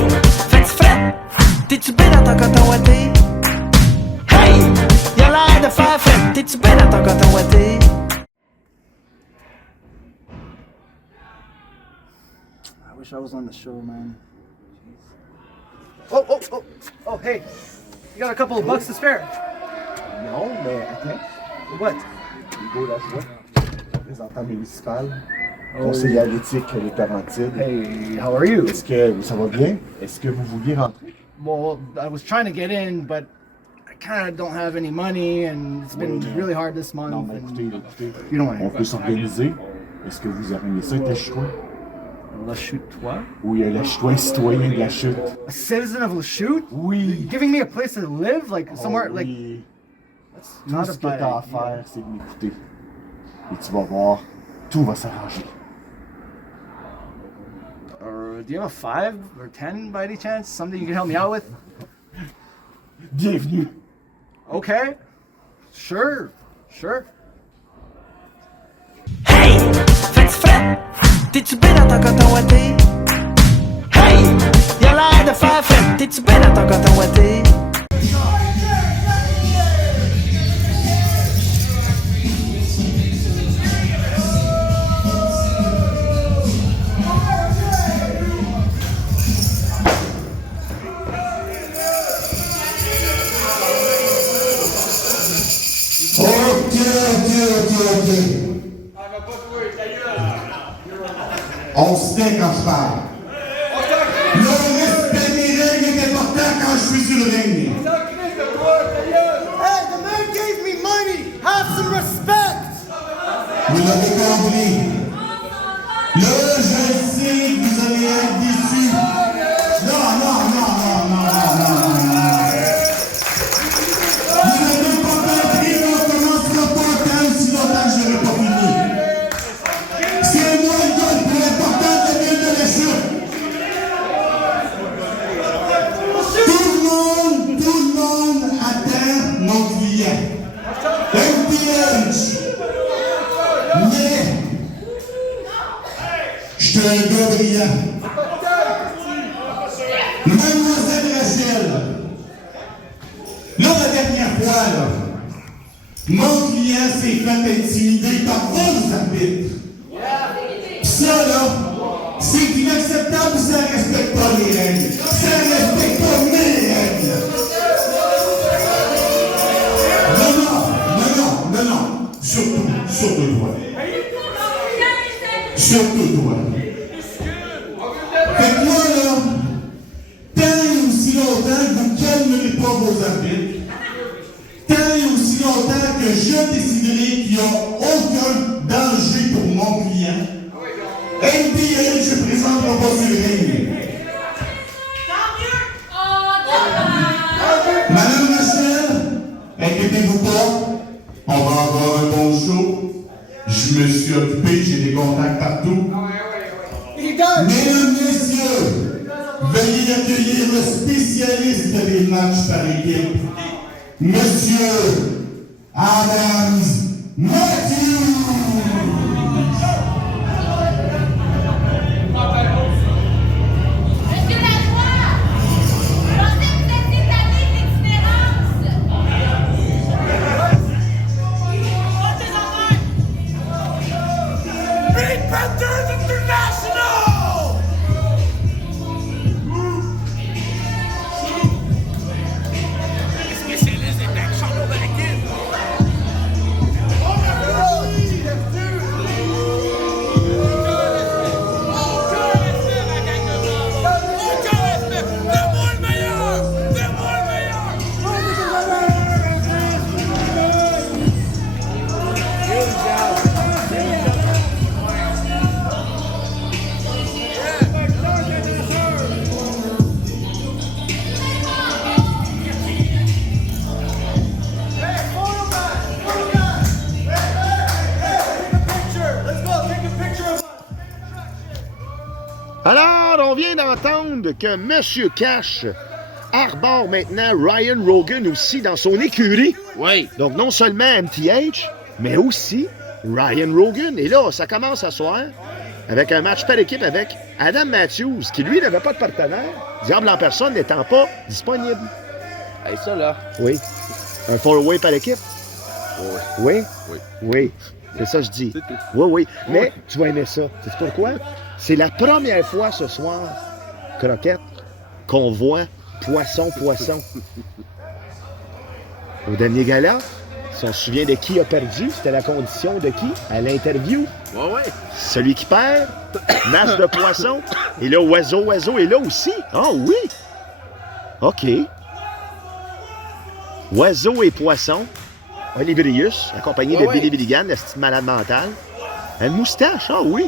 fais-tu fret? T'es-tu bien dans ton coton ouaté? Hey, y'a l'air de faire fret. T'es-tu bien dans ton coton ouaté? I wish I was on the show, man. Oh, hey! You got a couple of bucks to spare? Non, mais attends. What? Hugo Lajoie, représentant municipal, conseiller à l'éthique les Laurentides. Hey, how are you? Est-ce que ça va bien? Est-ce que vous vouliez rentrer? Well, I was trying to get in, but I kind of don't have any money and it's been really hard this month. Non, mais and écoutez, you don't want on peut s'organiser. Est-ce que vous aimeriez ça être la chute? La chute, what? Oui, la chute, citoyen de la chute. A citizen of Lachute? Oui. Giving me a place to live, like somewhere, like. Oui. That's Tout not ce a que bad t'as à idea. faire, c'est de m'écouter. Et tu vas voir, tout va s'arranger. Do you have a 5 or 10 by any chance? Something you can help me out with? Bienvenue. Okay. Sure. Hey, fais-tu fret? T'es-tu bien dans ton coton ouaté? Hey, y'a l'air de faire fret. T'es-tu bien dans ton coton ouaté? On se tait quand je parle. Le respect des règles est important quand je suis sur le ring. Hey, the man gave me money. Have some respect. Vous l'avez compris. Là, je sais que vous allez être déçus. Non. Vous n'avez pas compris, on commencera pas tant si longtemps que je n'aurai pas fini. C'est moi le gars le plus important de la ville de la chute. Tout le monde attend mon client. MTH. Mais, je suis un gars brillant. Mademoiselle Rachel, là, la dernière fois, là, mon client s'est fait intimider par vos arbitres. Pis ça, là, c'est inacceptable, ça respecte pas les règles. Ça respecte pas mes règles. Non. Surtout toi. Surtout toi. Fait que moi, là, tant et aussi longtemps que vous ne calmerez pas vos arbitres, tant et aussi longtemps que je déciderai qu'il n'y a aucun danger pour mon client, NBA, je présenterai pas sur le ring. Madame Rachel, inquiétez-vous pas, on va avoir un bon show. Je me suis occupé, j'ai des contacts partout. Mesdames, messieurs, veuillez accueillir le spécialiste des matchs par équipe, Monsieur Adams Matthews. Alors, on vient d'entendre que M. Cash arbore maintenant Ryan Rogan aussi dans son écurie. Oui. Donc, non seulement MTH, mais aussi Ryan Rogan. Et là, ça commence à soir avec un match par équipe avec Adam Matthews, qui lui n'avait pas de partenaire, Diable en personne n'étant pas disponible. Hey, ça, là. Oui. Un four-way par équipe. Oui. Oui. C'est ça que je dis. Oui. Mais tu vas aimer ça. Tu sais pourquoi? C'est la première fois ce soir, Croquette, qu'on voit poisson. Au dernier gala, si on se souvient de qui a perdu, c'était la condition de qui? À l'interview. Ouais. Celui qui perd, masse de poisson. Et là, oiseau est là aussi. Ah oui! OK. Oiseaux et poissons. Olibrius, accompagné de Billy Billigan, le style malade mental. Une moustache, ah oui!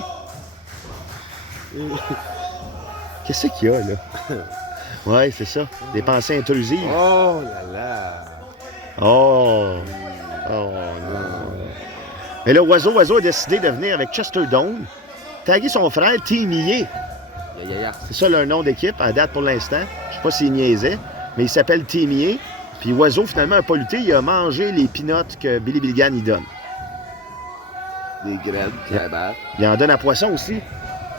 Qu'est-ce qu'il y a, là? Ouais, c'est ça. Des pensées intrusives. Oh là là! Oh! Oh non! Mais là, Oiseau a décidé de venir avec Chester Doan, taguer son frère, Timmy. C'est ça leur nom d'équipe, à date pour l'instant. Je sais pas s'il niaisait, mais il s'appelle Timmy. Puis Oiseau, finalement, n'a pas lutté. Il a mangé les peanuts que Billy Billigan y donne. Des graines, cabane. Il en donne à Poisson aussi.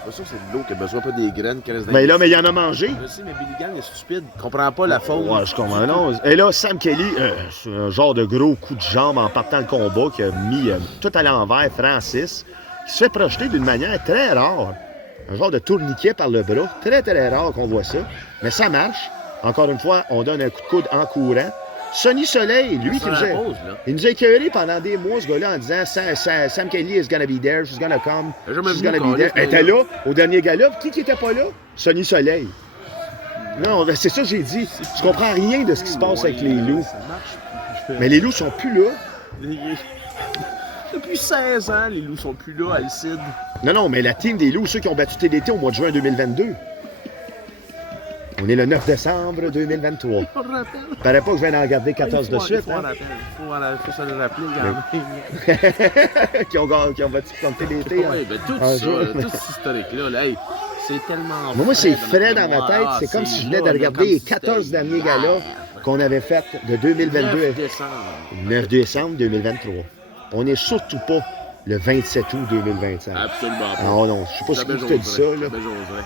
Poisson, c'est de l'eau qui a besoin pas des graines. Mais là, mais il en a mangé. Je sais, mais Billigan est stupide. Il comprend pas la faute. Ouais, je comprends. Non. Et là, Sam Kelly, c'est un genre de gros coup de jambe en partant le combat qui a mis tout à l'envers Francis, qui se fait projeter d'une manière très rare. Un genre de tourniquet par le bras. Très, très rare qu'on voit ça. Mais ça marche. Encore une fois, on donne un coup de coude en courant. Sonny Soleil, lui, il nous a écœuré pendant des mois, ce gars-là, en disant Sam Kelly is gonna be there, she's gonna come, she's gonna be there. Elle était là, au dernier gala. Qui était pas là? Sonny Soleil. Non, c'est ça que j'ai dit. Je comprends rien de ce qui se passe avec les loups. Mais les loups sont plus là. Depuis 16 ans, les loups sont plus là, Alcide. Non, mais la team des loups, ceux qui ont battu TDT au mois de juin 2022. On est le 9 décembre 2023. Il paraît pas que je viens d'en garder 14 de suite. Il faut se le rappeler, quand même. qui ont battu contre TDT. Oui, ben tout ça, tout cet historique-là, hey, c'est tellement moi, c'est frais dans ma tête. C'est comme si je venais de regarder les 14 derniers galas qu'on avait fait de 2022. 9 décembre 2023. On n'est surtout pas le 27 août 2025. Absolument pas. Ah non, je sais pas si tu as dit ça, là.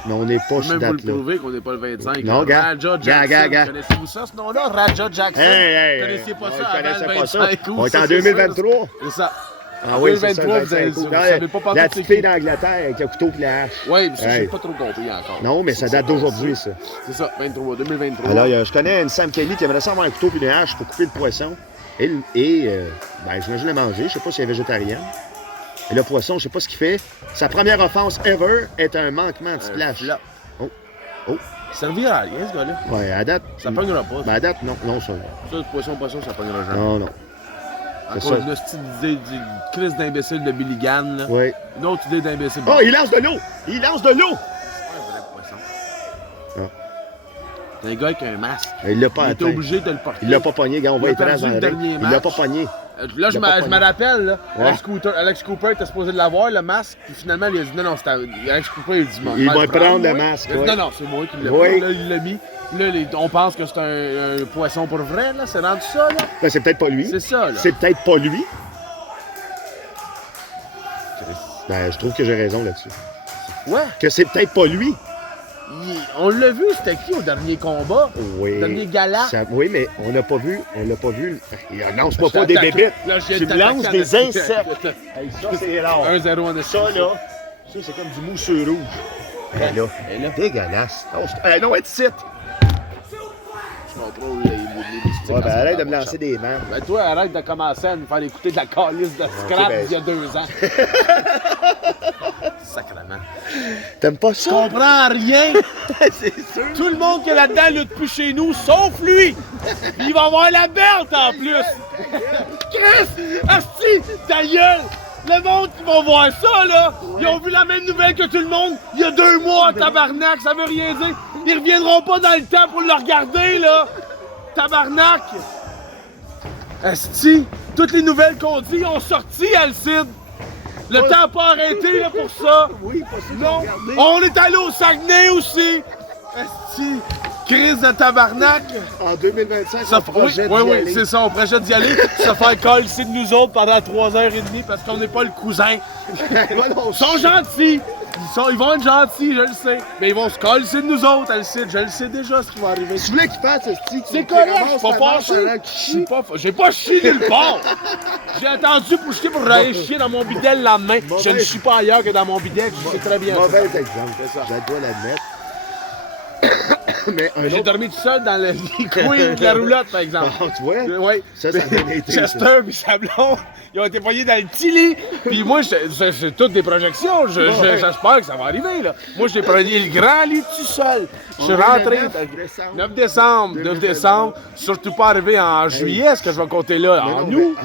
Mais on n'est pas sur date, là. Vous le prouvez qu'on n'est pas le 25. Non, gars. Raja Jackson. Connaissez-vous ça, ce nom-là? Raja Jackson. Hey, connaissez pas ça avant le 25 pas ça. août. On est en 2023. C'est ça. Ah oui, c'est ça, 2023, vous savez pas la petite fille d'Angleterre avec le couteau et la hache. Oui, mais ça, j'ai pas trop compris encore. Non, mais ça date d'aujourd'hui, ça. C'est ça, 2023. Alors, je connais une Sam Kelly qui aimerait ça avoir un couteau et une hache pour couper le poisson. Et j'imagine le manger. Je sais pas si elle est végétarienne. Et le poisson, je sais pas ce qu'il fait. Sa première offense ever est un manquement de splash. Oh. Ça servira à rien, ce gars-là. Ouais, à date. Ça pognera pas. Ben, à date, non, ça. Ça, poisson, ça pognera jamais. Non. Encore une hostie d'idée d'une crise d'imbécile de Billy Gann, là. Oui. Une autre idée d'imbécile. Oh, il lance de l'eau! C'est pas un vrai poisson. Ah. C'est un gars avec un masque. Il l'a pas atteint. Il était obligé de le porter. Il l'a pas pogné, gars, on va être dans le ring. Il l'a pas pogné. Là, je me rappelle, là, Alex Cooper était supposé de l'avoir, le masque, puis finalement, il a dit non, c'était Alex Cooper, il a dit il va prendre le masque. Non, c'est moi qui l'ai pris. Là, il l'a mis. Là, on pense que c'est un poisson pour vrai, là, c'est rendu ça, là. Ben, c'est peut-être pas lui. C'est ça, là. C'est peut-être pas lui. Ben, je trouve que j'ai raison là-dessus. Ouais. Que c'est peut-être pas lui. On l'a vu, c'était qui au dernier combat? Oui. Au dernier gala? Oui, mais on l'a pas vu. Il lance-moi pas des bébés. Tu me lances des insectes. Hey, ça, c'est rare. 1-0 en ça, là, ça, c'est comme du mousseux rouge. Et là, dégueulasse. Non, elle te Je contrôle les ouais, ben arrête de me lancer des mains. Ben toi, arrête de commencer à nous faire écouter de la calice de scrap d'il y a 2 ans. Sacrément. T'aimes pas ça? Je comprends rien. C'est sûr. Tout le monde qui est là-dedans lutte plus chez nous, sauf lui. Il va avoir la berte en plus. Chris! Asti! Ta gueule! Le monde qui va voir ça, là, ils ont vu la même nouvelle que tout le monde il y a 2 mois, tabarnak, ça veut rien dire. Ils reviendront pas dans le temps pour le regarder, là. Tabarnak! Asti! Toutes les nouvelles qu'on dit ont sorti, Alcide. Le temps n'a pas arrêté, là, pour ça. Oui, possible. Non. On est allé au Saguenay aussi. Asti! Crise de tabarnak! En 2025, on projette oui, c'est ça, on projette d'y aller, se faire coller de nous autres pendant 3h30 parce qu'on n'est pas le cousin. Ils sont gentils! Ils vont être gentils, je le sais. Mais ils vont se coller de nous autres, Alcide. Je le sais déjà ce qui va arriver. Tu voulais qu'ils fassent ce stick? C'est correct, je suis pas fâché. J'ai pas chié nulle part. J'ai attendu pour chier pour aller chier dans mon bidet le lendemain. Je ne chie pas ailleurs que dans mon bidet, je sais très bien. Mauvais exemple, je dois l'admettre. Mais un J'ai autre... dormi tout seul dans le coin de la roulotte, par exemple. Ah, tu vois? Oui. Ça a bien été, ça. Chester puis sa blonde, ils ont été poignés dans le petit lit. Puis moi, c'est toutes des projections. J'espère que ça va arriver, là. Moi, j'ai pris le grand lit tout seul. Je suis rentré. 9 décembre. 9 décembre. Surtout pas arrivé en juillet, ce que je vais compter là. En août.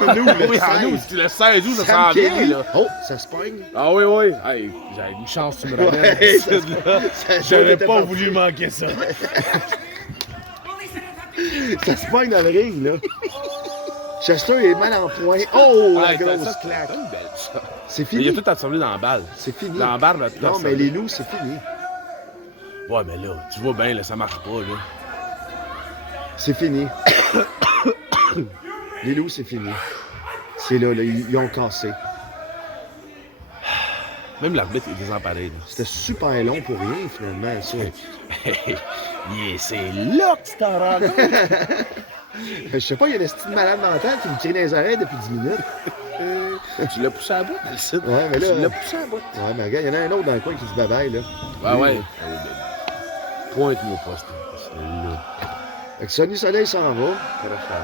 En août, Oui, en août. Le 16 août, ça s'en vient, là. Oh, ça se pogne. Ah oui, oui. Hey, j'avais une chance, tu me ramènes. Ouais, ça J'aurais était pas voulu manquer ça. Ça se pogne dans le ring, là. Chester est mal en point. Oh, la Hey, grosse ça, claque. c'est une belle, ça. C'est Il y a fini. tout absorbé dans la balle. C'est fini. Dans la barre, là, tout Non, absorbé. mais les loups, c'est fini. Ouais, mais là, tu vois bien, là, ça marche pas, là. C'est fini. Les loups, c'est fini. C'est là, ils ont cassé. Même l'arbitre est désemparé, là. C'était super long pour rien, finalement, ça. Yeah, c'est là que tu t'en rends compte. Je sais pas, il y a une estime malade mentale qui me tient dans les oreilles depuis 10 minutes. Tu l'as poussé à la bout, dans le site. Ouais, mais là... Tu l'as poussé à la bout. Ouais, mais regarde, il y en a un autre dans le coin qui dit bye-bye, là. Ouais, Lui, ouais. là. Pointe-moi pas, c'est là. Fait que Sonny Soleil s'en va.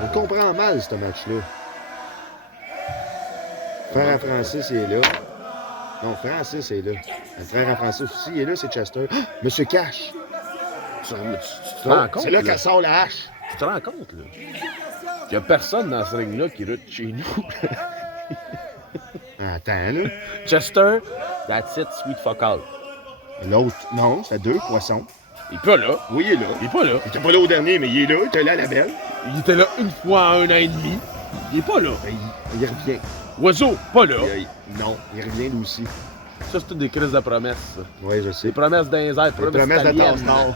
On comprend mal, ce match-là. Frère à Francis, il est là. Non, Francis est là. Le frère à Francis aussi, il est là, c'est Chester. Ah! Monsieur Cash! Tu te rends compte? C'est là qu'elle sort la hache. Tu te rends compte, là? Il y a personne dans ce ring-là qui route chez nous. Attends, là. Chester, that's it, sweet fuck all. L'autre, non, ça fait 2 poissons. Il est pas là. Oui, il est là. Il est pas là. Il était pas là au dernier, mais il est là. Il était là à la belle. Il était là une fois en 1 an et demi. Il est pas là. Ben, il revient. Oiseau, pas là. Non, il revient lui aussi. Ça, c'est toutes des crises de promesses, ça. Oui, je sais. Des promesses d'un airs, promesses de tasse d'or.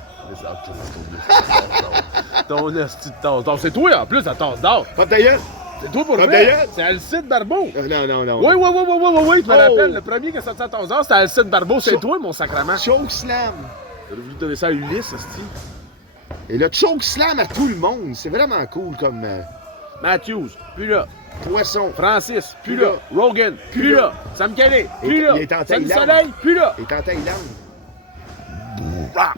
Ton esti de tasse d'or. C'est toi, en plus, la tasse d'or. Pas d'ailleurs. C'est toi pour le Pas vrai. d'ailleurs. C'est Alcide Barbeau. Non, non, non. Oui, tu me Oh. rappelles. Le premier qui a sorti la tasse d'or, c'était Alcide Barbeau. C'est toi, mon sacrement. Choke slam. J'aurais voulu donner ça à Ulysse, esti. Et le choke slam à tout le monde. C'est vraiment cool comme Matthews, plus là. poisson. Francis, plus Plus là. là. Rogan, plus là. Sam Kelly, plus là. Il est en Sonny Thaïlande. Soleil, plus là. Il est en Thaïlande. Ah,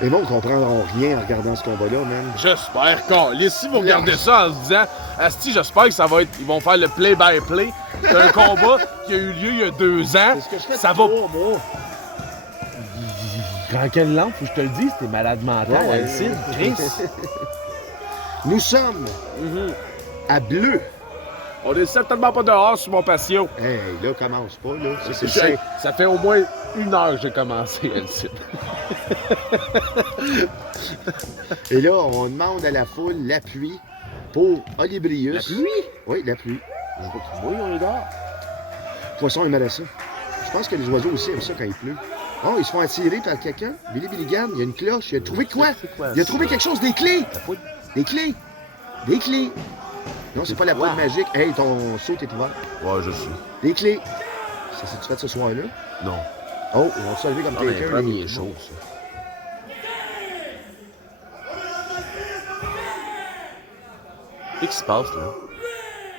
Les gens ne comprendront rien en regardant ce combat-là, man. j'espère qu'on. Si vous regardez ça en se disant, Asti, j'espère que ça va être. Ils vont faire le play-by-play d'un combat qui a eu lieu il y a 2 ans. C'est ce que je fais Ça depuis va. 3 mois. Dans quelle langue faut que je te le dise? T'es malade mental, Ouais. Alcide, Chris. Nous sommes à Bleu. On est certainement pas dehors sur mon patio. Hey, là, commence pas, là. Ça, c'est Ça fait au moins 1 heure que j'ai commencé, Alcide. Et là, on demande à la foule l'appui pour Olibrius. L'appui? Oui, l'appui. Oui, on est dehors. Poisson aimerait ça. Je pense que les oiseaux aussi aiment ça quand il pleut. Oh, ils se font attirer par quelqu'un. Billy Billigan, il y a une cloche. Il a trouvé quoi? Il a trouvé quelque chose, des clés. Des clés. Des clés. Non, c'est pas la boîte magique. Hey, ton saut est ouvert. Ouais, je suis. Des clés. Ça s'est-tu fait ce soir-là? Non. Oh, ils vont se lever comme Non, mais quelqu'un. premier les- chose. Qu'est-ce qui se passe, là?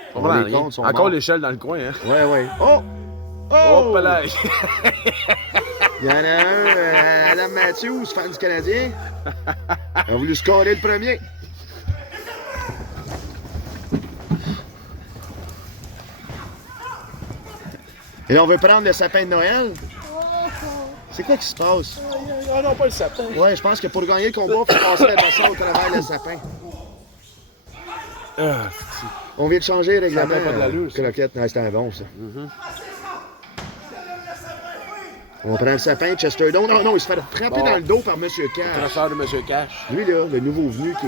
Je comprends les rien. comptes sont Encore morts. l'échelle dans le coin, hein? Ouais, ouais. Oh! Oh, là! Il y en a un, Adam Matthews, fan du Canadien. Il a voulu scorer le premier. Et là, on veut prendre le sapin de Noël. C'est quoi qui se passe? Ah non, pas le sapin. Ouais, je pense que pour gagner le combat, il faut passer la nation au travers le sapin. Ah, On vient de changer le règlement. Ça fait pas de l'allure, ça. Croquette, non, c'était un bon, ça. On prend le sapin, Chester. Non, non, non, il se fait frapper Bon. dans le dos par M. Cash. Transfert de M. Cash. Lui, là, le nouveau venu qui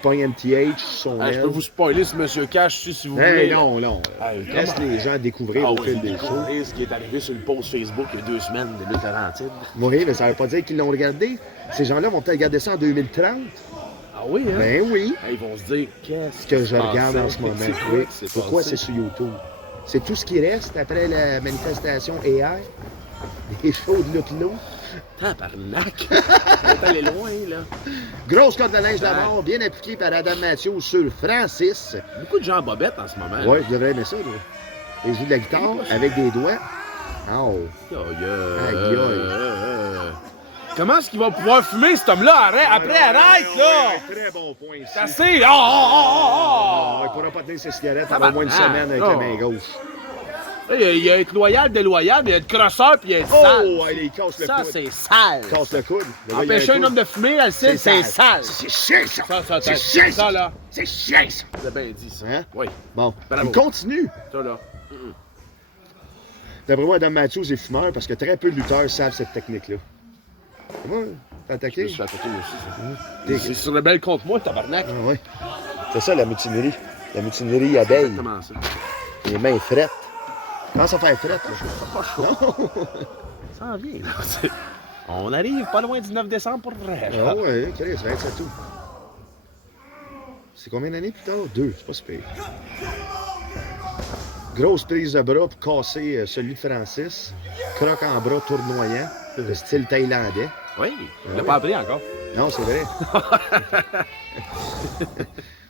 pogne MTH, son Ah, je aile. peux vous spoiler ce M. Cash si vous Hey, voulez. non, non. Hey, Laisse comment? les gens découvrir Ah au oui, fil des shows. ce qui est arrivé sur le post Facebook il y a 2 semaines de Lutte Laurentide. Oui, mais ça veut pas dire qu'ils l'ont regardé. Ces gens-là vont peut-être regarder ça en 2030. Ah oui, hein? Ben oui. Hey, ils vont se dire, qu'est-ce Ce que je se regarde passait? en ce moment. C'est quoi Oui. qui s'est Pourquoi passé? c'est sur YouTube? C'est tout ce qui reste après la manifestation AI. Les shows de Lutte-Lo. Tabarnak! On est allé loin, là. Grosse corde de linge de la mort, bien appliquée par Adam Matthews sur Francis. Beaucoup de gens en bobette en ce moment. Ouais, je devrais aimer ça, là. Il joue de la guitare avec des doigts. Oh. Aïe, Aïe, aïe. Comment est-ce qu'il va pouvoir fumer, cet homme-là? Arrête, arrête, là! Très bon point ici. C'est assez! Oh! Il pourra pas tenir ses cigarettes pendant au moins une semaine avec la main gauche. Il y a être loyal, déloyal, il y a être crosseur, puis il y a être sale. Oh, il casse le coude. Ça, c'est sale. Il casse le coude. Empêcher un homme de fumer, Alcide, c'est sale. C'est chiant, ça. C'est chiant, ça, là. C'est chiant, ça. C'est bien dit, ça. Hein? Oui. Bon, Bravo. il continue. Ça, là. D'après moi, Adam Matthews est fumeur parce que très peu de lutteurs savent cette technique-là. Comment? T'as attaqué? Je me suis attaqué, moi aussi, ça. C'est sur le bel contre moi, tabarnak. Ah, oui. C'est ça, la mutinerie. La mutinerie abeille. Exactement ça. Les mains frettes. Comment ça fait frette, là? C'est pas chaud. Ça en vient, là. On arrive pas loin du 9 décembre pour vrai. Ah ouais, Chris, 27 tout. C'est combien d'années plus tard? 2, c'est pas super. Grosse prise de bras pour casser celui de Francis. Croc en bras tournoyant, de style thaïlandais. Oui, il l'a pas appris encore. Non, c'est vrai.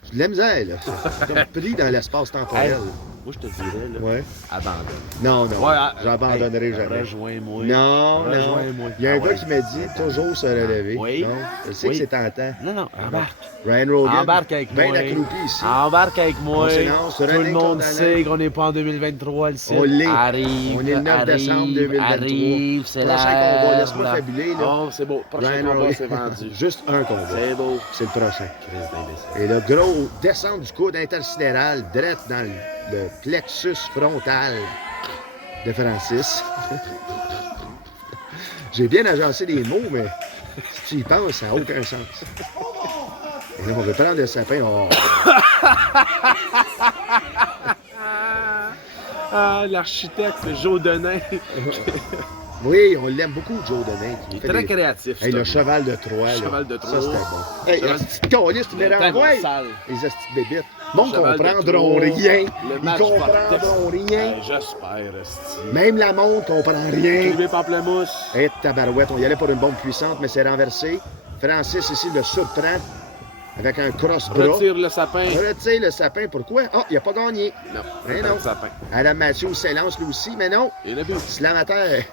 J'ai de la misère, là. C'est comme pris dans l'espace temporel. Hey, moi, je te dirais, là, ouais. abandonne. Non, non, ouais, j'abandonnerai jamais. Rejoins-moi. Non, rejoins-moi. Il y a un gars qui m'a dit toujours se relever. Oui. Non, je sais que c'est tentant. Non, embarque. Ryan Rogan, embarque avec moi. bien accroupi ici. Embarque avec moi. Tout le monde Condamné. sait qu'on n'est pas en 2023, ici. On l'est. Arrive, on est le 9 décembre 2023. Arrive, c'est là. Prochain combat, laisse-moi fabuler. Là. Oh, c'est beau. Prochain Ryan combat, Rogan. c'est vendu. Juste un combat. C'est beau. C'est le prochain. Et le gros descente du coude intersidéral, direct dans le plexus frontal de Francis. J'ai bien agencé les mots, mais si tu y penses, ça n'a aucun sens. Et là, on veut prendre le sapin. Oh. Ah, l'architecte Joe Denain. Oui, on l'aime beaucoup, Joe Denain. Il est très créatif. Hey, le cheval de Troie. Cheval de Troie. Ça, c'était bon. Hey, la petite caliste, tu me renvoies. Les astuces bébites. Bon, ils comprendront rien. Ils comprendront rien. J'espère, esti. Même la montre comprend rien. Clivé pamplemousse. Hé, tabarouette, on y allait pour une bombe puissante, mais c'est renversé. Francis, ici, le surprend avec un cross-bras. Retire le sapin. Retire le sapin. Pourquoi? Ah, il n'a pas gagné. Non, mais non. non. Le sapin. Adam Matthews s'élance lui aussi, mais non. Et le but. Slam à terre.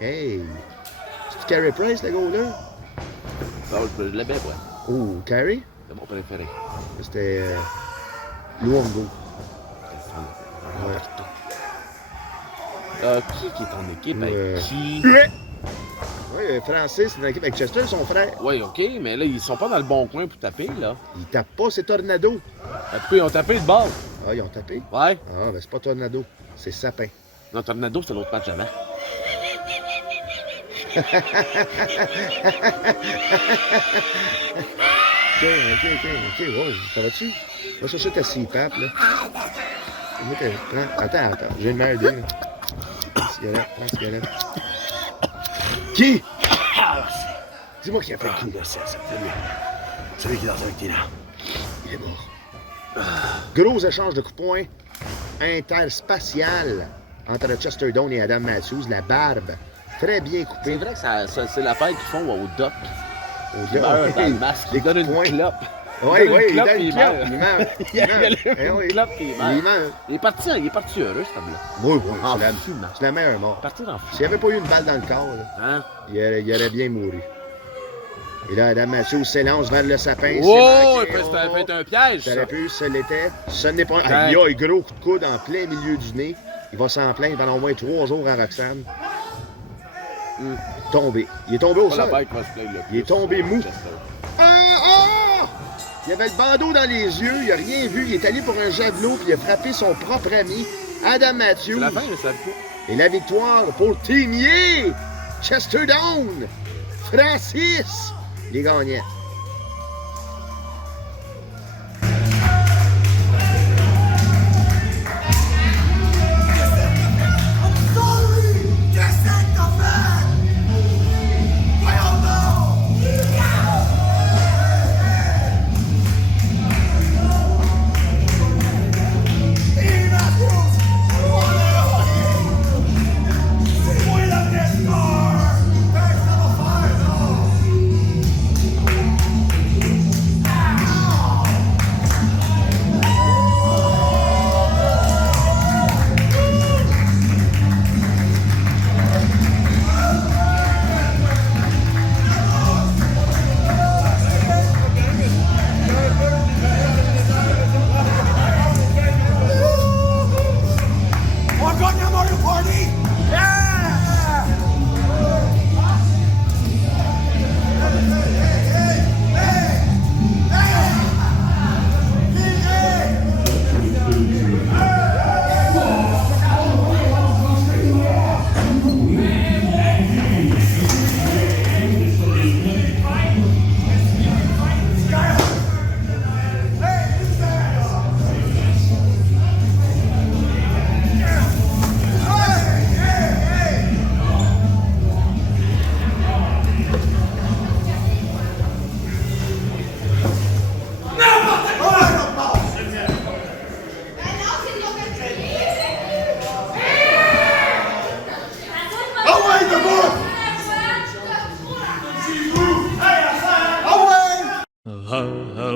Hey. C'est Carey Price, le gars-là? Oh, je l'aimais, ouais. Oh, Carey? C'est mon préféré. C'était Luongo. Ouais. Qui est en équipe avec qui? Oui, Francis, c'est une équipe avec Chester, son frère. Oui, OK, mais là, ils sont pas dans le bon coin pour taper, là. Ils tapent pas, c'est Tornado. Pourquoi ils ont tapé le bord? Ah, ils ont tapé? Ouais. Ah, ben c'est pas Tornado, c'est Sapin. Non, Tornado, c'est l'autre match avant. OK, wow, ça va-tu? Va chercher ta CPAP, là. Attends, j'ai une meilleure idée, là. Prends une cigarette. Qui? Dis-moi qui a fait le coup. Celui qui est dans avec tes dents. Il est mort. Gros échange de coups de poing interspatial entre Chester Doan et Adam Matthews. La barbe très bien coupée. C'est vrai que c'est l'affaire qu'ils font au doc. Au doc, dans le masque. Ils donnent une clope. Oui, il donne une clope. Il meurt. Il donne une clope et il meurt. Il est parti heureux, ce homme-là. Oui, en c'est la meilleure mort. Parti en fou. S'il n'y avait pas eu une balle dans le corps, là, hein? il aurait bien mouru. Et là, Adam Matthews s'élance vers le sapin. Oh, ça peut être un piège, ça. Ça aurait pu, ce l'était. Ce n'est pas un... Il y a un gros coup de coude en plein milieu du nez. Il va s'en plaindre pendant au moins 3 jours à Roxane. Tombé. Il est tombé au sol. Il est tombé mou. Il avait le bandeau dans les yeux, il n'a rien vu. Il est allé pour un javelot puis il a frappé son propre ami, Adam Matthews. C'est la fin, mais ça Et la victoire pour Team Yee! Chester Doan! Francis! Les gagnants.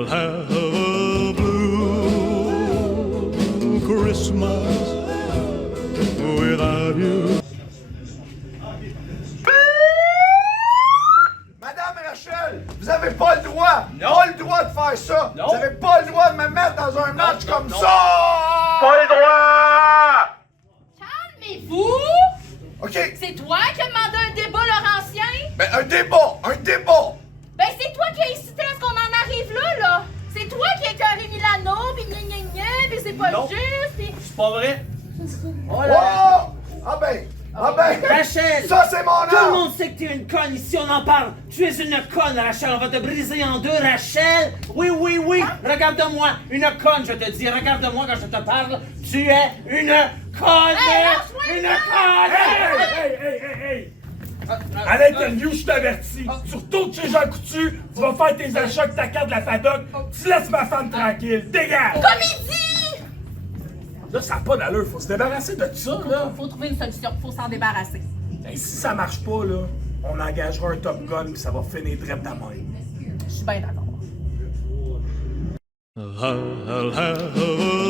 I'll have a blue Christmas without you. Madame Rachel, vous avez pas le droit! Pas le droit de faire ça! Vous avez pas le droit de me mettre dans un match comme ça! Pas le droit! Calmez-vous! OK. C'est toi qui as demandé un débat, Laurentien? Ben, un débat! Ben, c'est toi qui as incité à ce qu'on en arrive là! C'est toi qui as écœuré Milano, pis gna gna gna, pis c'est pas juste, pis... C'est pas vrai? Oh! Ah ben! Rachel! Ça, c'est mon Tout le âme! monde sait que t'es une conne, ici on en parle! Tu es une conne, Rachel, on va te briser en deux, Rachel! Oui, regarde-moi, une conne, je te dis, regarde-moi quand je te parle, tu es une conne! Une conne! Hey! À l'interview, je t'avertis. Surtout que chez Jean Coutu, tu vas faire tes achats avec ta carte de la FADOC. Tu laisses ma femme tranquille. Dégage! Comédie! Là, ça n'a pas d'allure. Faut se débarrasser de ça, là. Faut trouver une solution, faut s'en débarrasser. Ben, si ça marche pas, là, on engagera un Top Gun puis ça va finir drette de même. Je suis bien d'accord.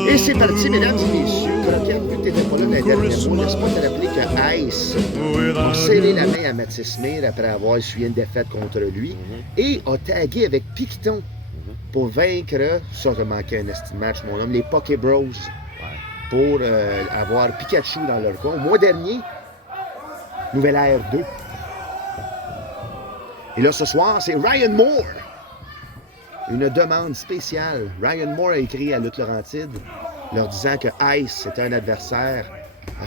Et c'est parti, mesdames et messieurs. Pierre, vu que tu n'étais pas là la dernière fois, laisse pas te rappeler que Ice a serré la main à Mathis Mir après avoir essuyé une défaite contre lui et a tagué avec Piqueton pour vaincre, ça je manquais un estime match, mon homme, les Poké Bros, pour avoir Pikachu dans leur coin. Au mois dernier, Nouvelle Ère 2. Et là, ce soir, c'est Ryan Moore. Une demande spéciale. Ryan Moore a écrit à Lutte Laurentide leur disant que Ice était un adversaire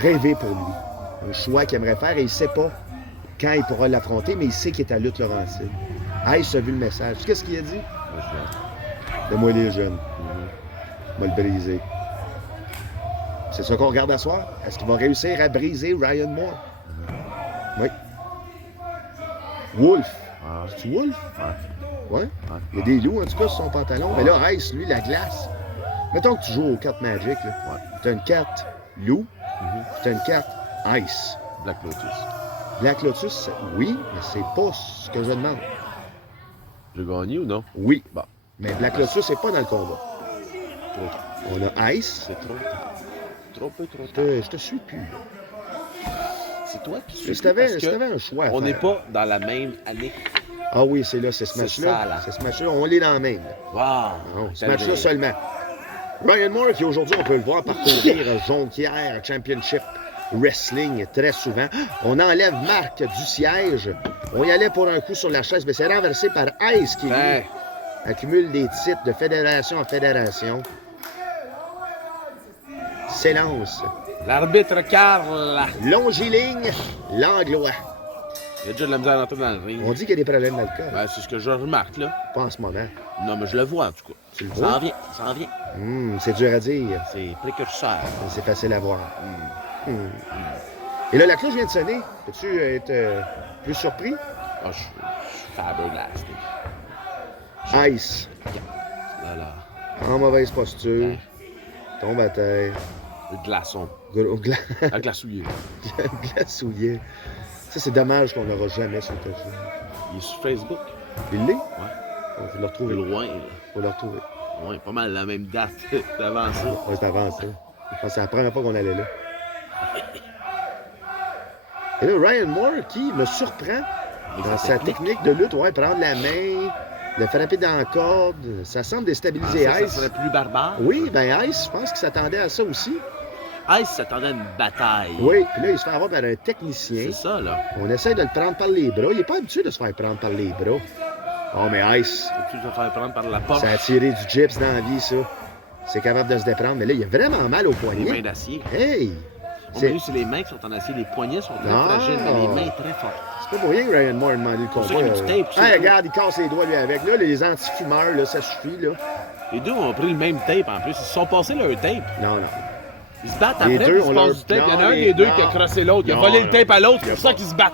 rêvé pour lui. Un choix qu'il aimerait faire et il ne sait pas quand il pourra l'affronter, mais il sait qu'il est à Lutte Laurentide. Ice a vu le message. Qu'est-ce qu'il a dit? Donne-moi les jeunes. On va le briser. C'est ça qu'on regarde à soir. Est-ce qu'il va réussir à briser Ryan Moore? Oui. Wolf. C'est-tu Wolf? Ouais. Il y a des loups, en tout cas, sur son pantalon. Mais là, Ice, lui, la glace. Mettons que tu joues aux cartes Magic, là. Tu as une carte loup, tu as une carte Ice. Black Lotus. Black Lotus, oui, mais c'est pas ce que je demande. J'ai gagné ou non? Oui. Bon. Mais Black Lotus n'est pas dans le combat. On a Ice. C'est trop. Trop peu. Je te suis plus. C'est toi qui suis. Si t'avais un choix à on n'est faire. pas dans la même année. Ah oui, c'est là, c'est ce match-là. C'est ce match-là, on l'est dans la même. Wow! Non, ce match-là seulement. Ryan Moore, qui aujourd'hui, on peut le voir parcourir Jonquière Championship Wrestling très souvent. On enlève Marc du siège. On y allait pour un coup sur la chaise, mais c'est renversé par Ice qui lui, accumule des titres de fédération en fédération. S'élance. L'arbitre Carl. Longiligne, l'anglois. Il y a déjà de la misère à entrer dans le ring. On dit qu'il y a des problèmes d'alcool. Ben, c'est ce que je remarque, là. Pas en ce moment. Non, mais je le vois, en tout cas. Tu le Ça vois? en vient, ça en vient. C'est dur à dire. C'est précurseur. C'est facile à voir. Et là, la cloche vient de sonner. Peux-tu être plus surpris? Ah, je suis flabbergasté. Ice. Voilà. En mauvaise posture. Tombe à terre. Le glaçon. Un glaçouillé. Glaçouillé. Ça, c'est dommage qu'on n'aura jamais sur le touch. Il est sur Facebook. Il l'est? Ouais. Il faut le retrouver. Loin, là. Faut le retrouver. Ouais, pas mal la même date d'avant ça. Ouais, c'est avant ça. C'est la première fois qu'on allait là. Et là, Ryan Moore qui me surprend dans sa technique de lutte. Ouais, prendre la main, le frapper dans la corde. Ça semble déstabiliser Ça Ice. serait plus barbare. Oui, ben Ice, je pense qu'il s'attendait à ça aussi. Ice s'attendait à une bataille. Oui, puis là, il se fait avoir par un technicien. C'est ça, là. On essaie de le prendre par les bras. Il n'est pas habitué de se faire prendre par les bras. Oh, mais Ice. Tu te faire prendre par la porte. Ça a tiré du gyps dans la vie, ça. C'est capable de se déprendre. Mais là, il a vraiment mal au poignet. Les mains d'acier. Hey! Lui, c'est les mains qui sont en acier. Les poignets sont très fragiles, mais les mains très fortes. C'est pas pour rien que Ryan Moore a demandé le combat. ça qu'il y a du tape, Hey, regarde, il casse les doigts, lui, avec. Là, les anti-fumeurs, là, ça suffit, là. Les deux ont pris le même tape, en plus. Ils se sont passés leur tape. Non. Ils se battent Les après, deux puis ils ont se passent leur- du tape. Il y en a Non, un les- des deux non. qui a crossé l'autre. Il a Non, volé le non. tape à l'autre. Il y a C'est pour ça pas. qu'ils se battent.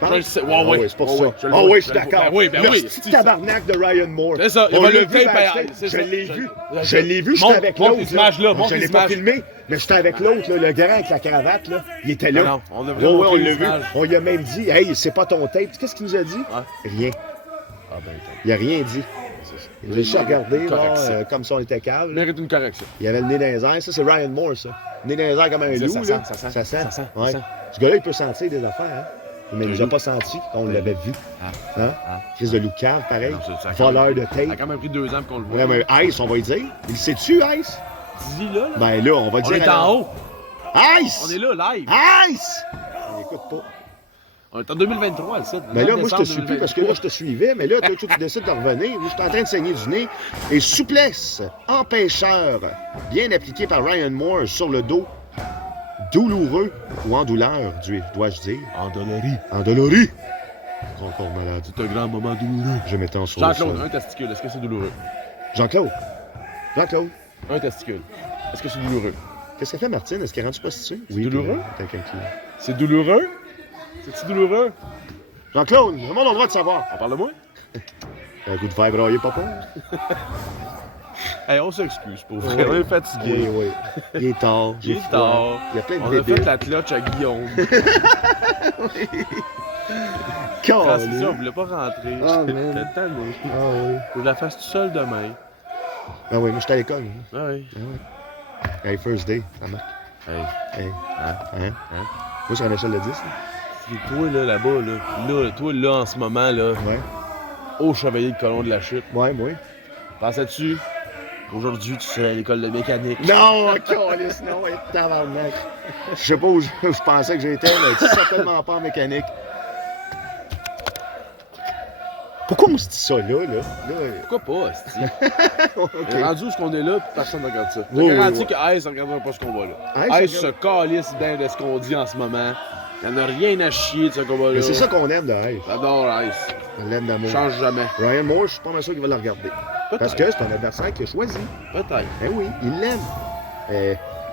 penses? Je le sais. Ah Ouais, oui, c'est pour ça. je le Ah vois, oui, je je suis le vois. d'accord. Ben oui, ben oui. Le petit tabarnak de Ryan Moore. C'est ça, il On va l'a le vu tape backstage. ailleurs, c'est Je ça. l'ai vu. Je- Je l'ai vu, j'étais Montre- avec montre l'autre. les images, là, montre Je les l'ai pas images. filmé, mais j'étais avec l'autre, là, le grand avec la cravate. Là. Il était là. Non, on a Ouais, vraiment ouais, on montré l'a les vu. images. On lui a même dit, hey, c'est pas ton tape. Qu'est-ce qu'il nous a dit? Rien. Ah ben, Il a rien dit. c'est ça. J'ai juste regardé, Une voir, correction. comme si on était calme. Mérite une correction. Il avait le nez dans les airs. Ça, c'est Ryan Moore, ça. Le nez dans les airs comme un Ça, loup, ça là. sent, ça sent. Ça sent. Ça sent, Ouais. ça sent. Ce gars-là, il peut sentir des affaires, hein. Mais il nous a pas senti qu'on l'avait vu. Hein? Crise de loup cave, pareil. Non, ça a Voleur de Ça a tape. quand même pris 2 ans pour qu'on le voit. Ouais, mais Ice, on va y dire. Il sait-tu, Ice? Dis-y là. Ben là, on va On dire. est en haut. Ice! On est là, live. Ice! On n'écoute pas. On est en 2023, le site. Ben là, moi, je te suis plus parce que là, je te suivais, mais là, toi, tu décides de revenir. Je suis en train de saigner du nez. Et souplesse, empêcheur, bien appliqué par Ryan Moore sur le dos. Douloureux ou en douleur, dois-je dire. Endolorie. Endolorie. Encore malade. C'est un grand moment douloureux. Je m'étends sur le Jean-Claude, sol. un testicule, est-ce que c'est douloureux? Jean-Claude. Jean-Claude. Un testicule. Est-ce que c'est douloureux? Qu'est-ce qu'elle fait, Martine? Est-ce qu'elle est rendue prostituée? C'est douloureux? T'as quelqu'un qui... C'est douloureux? C'est-tu douloureux? Jean-Claude, le monde a le droit de savoir. On parle de moi? Un goût de faire brailler, papa? Hey, on s'excuse, pour vrai. On est fatigué. Oui, oui. Il est tard. Il j'ai est froid. tard. Il y a plein de On a débiles. fait la cloche à Guillaume. Calme. C'est ça, on voulait pas rentrer. Ah, J'étais man. tanné. Ah oui. Faut que je la fasse tout seul demain. Ah oui, moi, j'étais à l'école. Ah oui. Ah oui. Hey, first day, ça marque. Hey. Hey. Hein? Hein? Hein? Moi, sur une échelle de 10. Là. C'est toi, là-bas, là. Toi, là, en ce moment, là. Ouais. Au chevalier de colon de la chute. Ouais, moi. Pensais-tu qu'aujourd'hui, tu serais à l'école de mécanique? Non, câlisse, non, ouais, tabarnak. Je sais pas où je pensais que j'étais, mais certainement pas en mécanique. Pourquoi on se dit ça, là? Pourquoi pas, esti? OK. Rendu où ce qu'on est là, personne ne regarde ça. Je Oui, te garantis oui, que Ice ne regardera pas ce combat là. Ice Ice se calisse bien de ce qu'on dit en ce moment. Il n'y en a rien à chier de ce combat-là. Mais c'est ça qu'on aime de Ice. J'adore Ice. On l'aime d'amour. Change jamais. Ryan Moore, je suis pas mal sûr qu'il va le regarder. Parce que c'est un adversaire qu'il a choisi. Peut-être. Ben oui, il l'aime.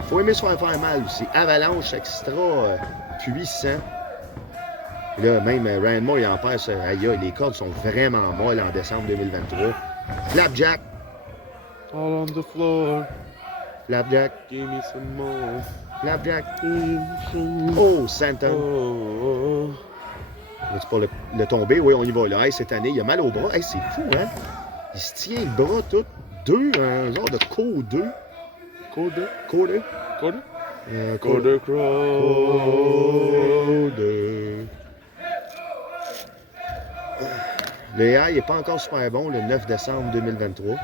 Faut aimer se faire mal aussi. Avalanche extra puissant. Et là, même Ryan Moore, il en perd. Aïe, les cordes sont vraiment molles en décembre 2023. Flapjack. All on the floor. Flapjack. Give me some more. Flapjack. Oh, Santon. Oh. C'est pour le tomber. Oui, on y va là. Hey, cette année, il a mal au bras. Hey, c'est fou, hein? Il se tient le bras tout. Un genre de code. Code. Code. Code. Code. Code. Le AI n'est pas encore super bon le 9 décembre 2023.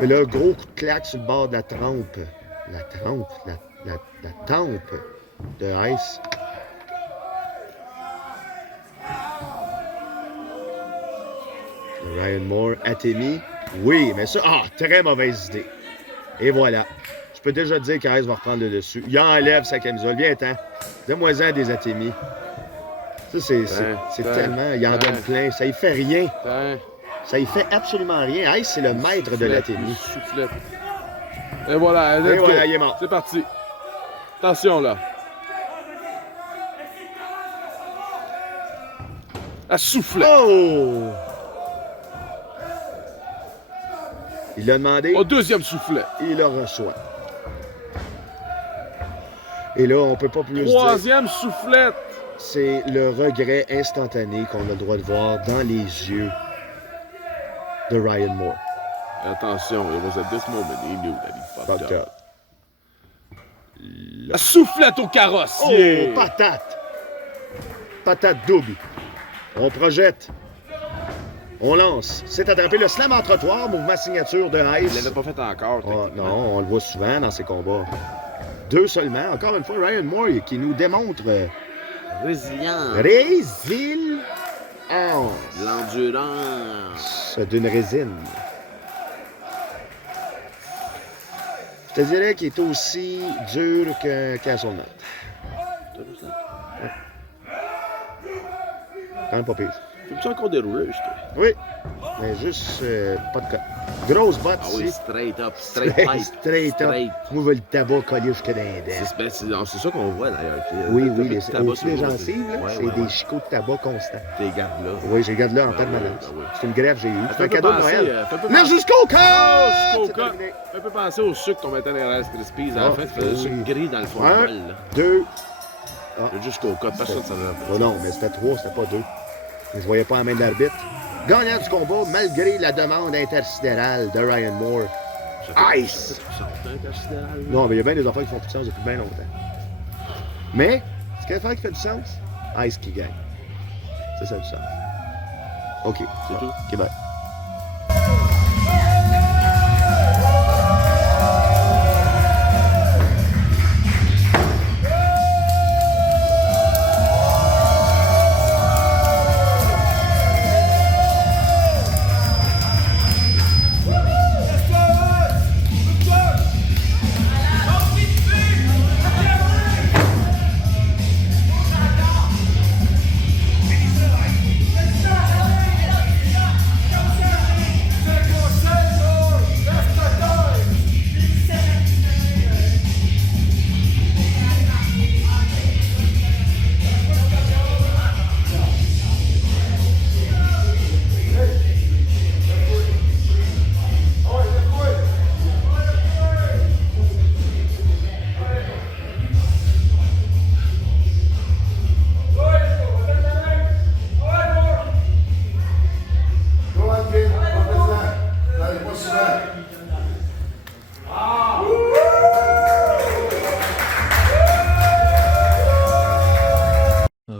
Mais là, gros coup de claque sur le bord de la trempe. La tempe de Ice. Ryan Moore, Atemi. Oui, mais ça, très mauvaise idée. Et voilà. Je peux déjà te dire qu'Ice va reprendre le dessus. Il enlève sa camisole. Viens-t'en. Donne-moi-en des Atemi. Ça, c'est tellement... Il en donne plein. Ça y fait rien. Ça y fait absolument rien. Ice, c'est le maître de l'Atemi. Soufflette. Et voilà, Et voilà, il est mort. C'est parti. Attention, là. La soufflette. Oh! Il l'a demandé. Au deuxième soufflet. Il le reçoit. Et là, on peut pas plus Troisième soufflette. C'est le regret instantané qu'on a le droit de voir dans les yeux de Ryan Moore. Attention, it was at this moment he knew that he fucked up. La soufflette au carrossier. Oh, patate! Patate double. On projette. On lance. C'est attrapé le slam en trottoir, mouvement signature de Ice. Il l'avait pas fait encore. Non, on le voit souvent dans ces combats. 2 seulement. Encore une fois, Ryan Moore qui nous démontre... Résilience. L'endurance. D'une résine. Je te dirais qu'il est aussi dur qu'un Soulman. Quand même pas pire. Fais-tu encore des rouleuses, toi? Oui, mais juste pas de cas. Grosse botte Ah oui, ici. straight up, straight pipe. Straight up. Moi, je veux le tabac collé jusqu'à dans les dents. C'est ça qu'on voit, d'ailleurs. Oui, les sur gencives, là, c'est des chicots de tabac constants. T'es gardes là. Oui, j'ai garde là en permanence. C'est une greffe que j'ai eue. C'est un cadeau de Noël. Mais Mais jusqu'au cœur! Jusqu'au cœur! Ça peut penser au sucre qu'on mettait dans les Rice Krispies. À la fin, tu faisais le sucre gris dans le fond de bol. 2. Jusqu'au cœur, personne ne savait. Oh non, mais c'était 3, c'était pas 2. Je voyais pas la main de l'arbitre. Gagnant du combat malgré la demande intersidérale de Ryan Moore. Ice! Non, mais il y a bien des affaires qui font plus de sens depuis bien longtemps. Mais, ce qu'il y a qui fait du sens, Ice qui gagne. Ça a du sens. OK. C'est tout? OK, bye.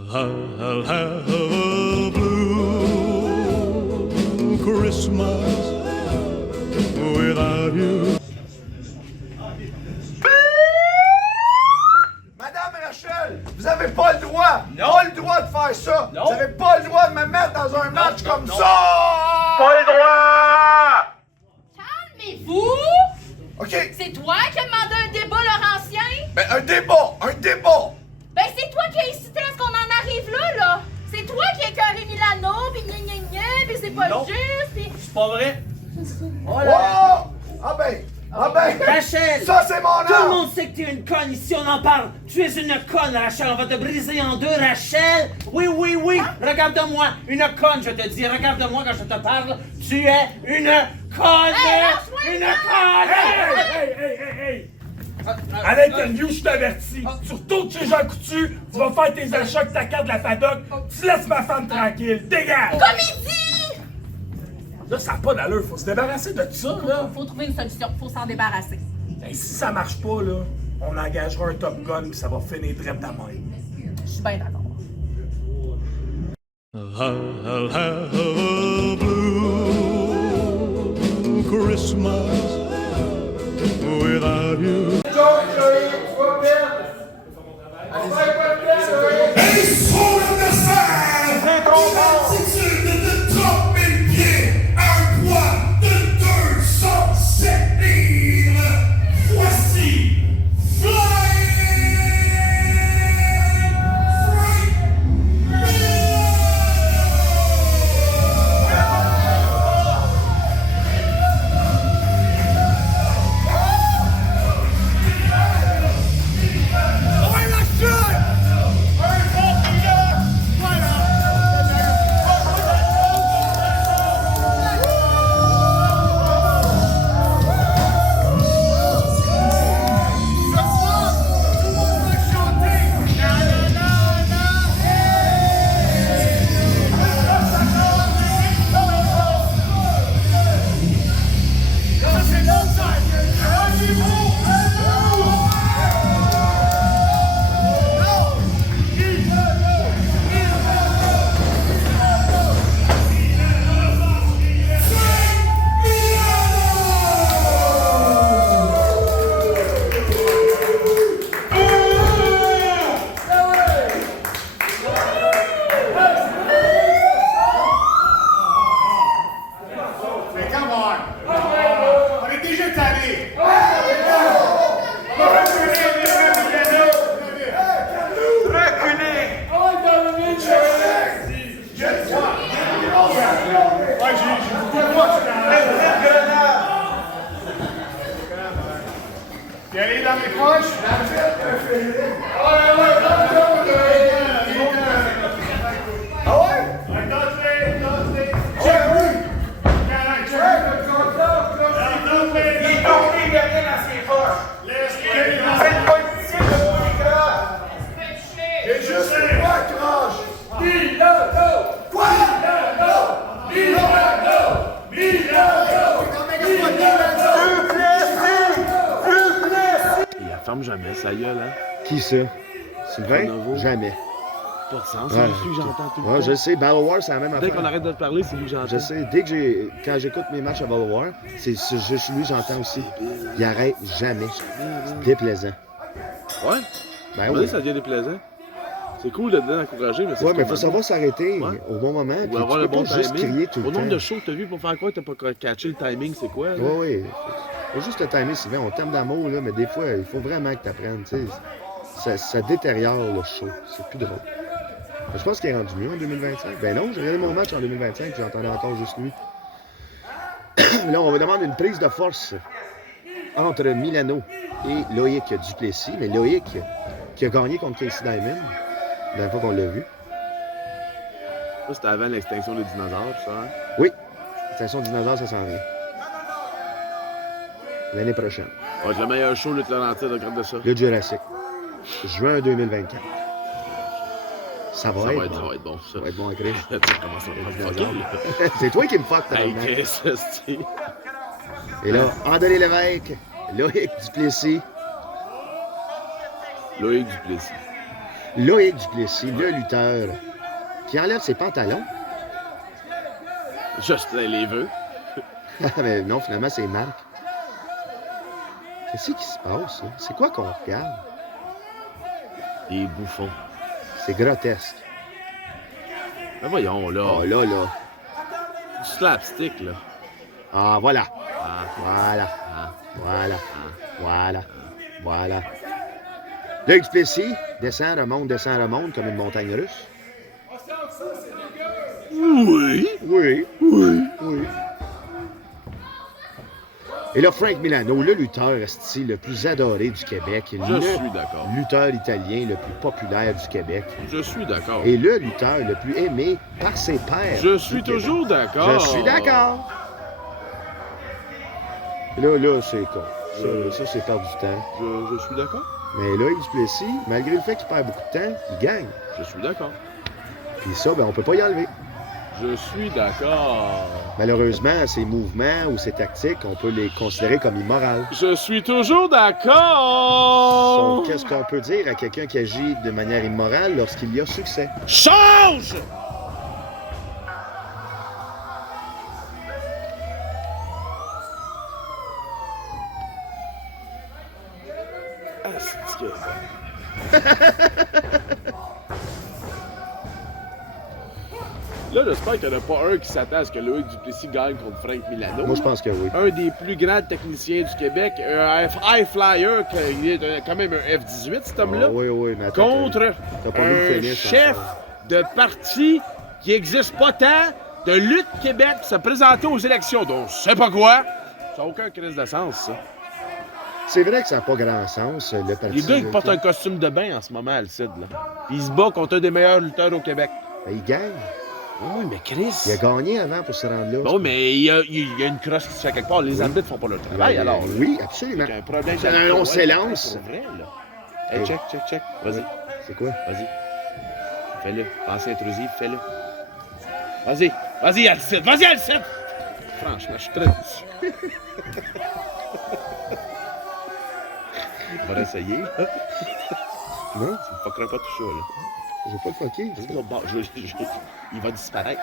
I'll have a blue Christmas without you. Madame Rachel, vous avez pas le droit! Pas le droit de faire ça! Vous avez pas le droit de me mettre dans un match comme ça! Pas le droit! Calmez-vous! OK. C'est toi qui as demandé un débat, Laurentien? Ben, un débat! Ben, c'est toi qui as incité à ce qu'on en arrive là! C'est toi qui as écœuré Milano, pis gna gna gna, pis c'est pas juste, pis... C'est pas vrai? Oh là! Ah ben! Rachel! Ça, c'est mon Tout le âme! monde sait que t'es une conne, ici on en parle! Tu es une conne, Rachel, on va te briser en deux, Rachel! Oui, regarde-moi! Une conne, je te dis, regarde-moi quand je te parle! Tu es une conne! Une conne! Hey! À l'interview, je t'avertis. Surtout chez Jean Coutu, tu vas faire tes achats avec ta carte de la FADOC. Tu laisses ma femme tranquille. Dégage! Comédie! Là, ça n'a pas d'allure. Faut se débarrasser de ça, là. Faut trouver une solution. Faut s'en débarrasser. Et si ça marche pas, là, on engagera un Top Gun puis ça va finir direct à main. Je suis bien d'accord. I'll have a blue Christmas without you. Et sur le message, l'altitude de 30 000 pieds, un poids de 207 livres. Voici Flying Frank Puis aller dans mes poches. Ah ouais? Danse-les. Check, oui. Il est tombé, il y a rien dans ses poches. Laisse-les. Faites pas de tir de bourricard. C'est juste une croche. Milano. Quoi? Milano. ferme jamais sa gueule, hein. Qui ça? Sylvain? Pronovo. Jamais. Pas de sens, Ouais. c'est lui que j'entends tout le Ouais, temps. je sais, Battle War, c'est la même Dès affaire. qu'on arrête de te parler, c'est lui que j'entends. Je sais, quand j'écoute mes matchs à Battle War, c'est juste lui que j'entends aussi. Il arrête jamais. C'est déplaisant. Ouais? Ben Oui, oui. ça devient déplaisant. C'est cool de d'encourager, mais c'est Ouais, ce mais qu'on faut aime. savoir s'arrêter Ouais. au bon moment. Ou Puis avoir tu le peux bon pas juste timing. crier tout le Au nombre temps. de shows que t'as vu pour faire quoi, t'as pas catché le timing, c'est quoi? Là? Oui, oui. Faut juste le timer, Sylvain. On t'aime d'amour, là, mais des fois, il faut vraiment que tu apprennes. Ça détériore le show. C'est plus drôle. Mais je pense qu'il est rendu mieux en 2025. Ben non, j'ai regardé mon match en 2025 puis j'entendais encore juste lui. Là, on va demander une prise de force entre Milano et Loïc Duplessis. Mais Loïc, qui a gagné contre Casey Diamond, la dernière fois qu'on l'a vu. Ça, c'était avant l'extinction des dinosaures, ça, hein? Oui, Station Dinosaure, ça s'en vient. L'année prochaine. Ça va être le meilleur show, Lutte Laurentide, regarde de ça. Le Jurassic. Juin 2024. Ça va être ça va être bon, ça. Ça va être bon à Chris. Tu commences à me fucker, là. C'est toi qui me fuck, Hey, tabarnak. qu'est-ce que c'est? Et là, André Lévesque, Loïc Duplessis. Loïc Duplessis. Loïc Duplessis, le lutteur, qui enlève ses pantalons. Justin les vœux. Mais non, finalement, c'est Marc. Qu'est-ce qui se passe, là? C'est quoi qu'on regarde? Les bouffons. C'est grotesque. Ben voyons, là. Oh là, là. Du slapstick, là. Ah, voilà. Ah, Voilà. ah, Voilà. ah. Voilà. Voilà. Loïc Duplessis descend, remonte comme une montagne russe. Oui. Oui. Oui. Oui. Et là, Frank Milano, le lutteur esti, le plus adoré du Québec. Je le suis d'accord. lutteur italien le plus populaire du Québec. Je suis d'accord. Et le lutteur le plus aimé par ses pairs. Je suis du Québec. toujours d'accord. Je suis d'accord. Là, c'est con. Ça, c'est perdre du temps. Je suis d'accord. Mais là, Duplessis, malgré le fait qu'il perd beaucoup de temps, il gagne. Je suis d'accord. Puis ça, ben, on peut pas y enlever. Je suis d'accord. Malheureusement, ses mouvements ou ses tactiques, on peut les considérer comme immorales. Je suis toujours d'accord. Donc, qu'est-ce qu'on peut dire à quelqu'un qui agit de manière immorale lorsqu'il y a succès? Change! Ah, c'est que... Là, j'espère qu'il n'y en a pas un qui s'attend à ce que Loïc Duplessis gagne contre Frank Milano. Moi, je pense que oui. Un des plus grands techniciens du Québec, un high flyer, il est quand même un F-18, cet homme-là. Ah, oui, oui, mais attends, Contre t'as pas vu le un finish chef encore. de parti qui n'existe pas tant, de Lutte Québec, se présenter aux élections, donc je sais pas quoi. Ça n'a aucun crise de sens, ça. C'est vrai que ça n'a pas grand sens, le parti. Les gars, ils là, portent un costume de bain en ce moment, Alcide, là. Puis ils se battent contre un des meilleurs lutteurs au Québec. Ben, il gagne. Oui, mais Chris... Il a gagné avant pour se rendre là. Bon, mais il y a une crosse qui se fait quelque part. Les arbitres font pas leur travail, alors. là. Oui, absolument. Il y a un problème. On s'élance. C'est vrai, là. Hey, check. Vas-y. C'est quoi? Vas-y. Fais-le. Pensée intrusive, fais-le. Vas-y, Alcide. Vas-y, Alcide. Franchement, je suis très déçu. On va essayer. Non? Tu me fuckeras pas tout ça, là. J'ai pas fucké. Vas-y, l'autre bord. Il va disparaître.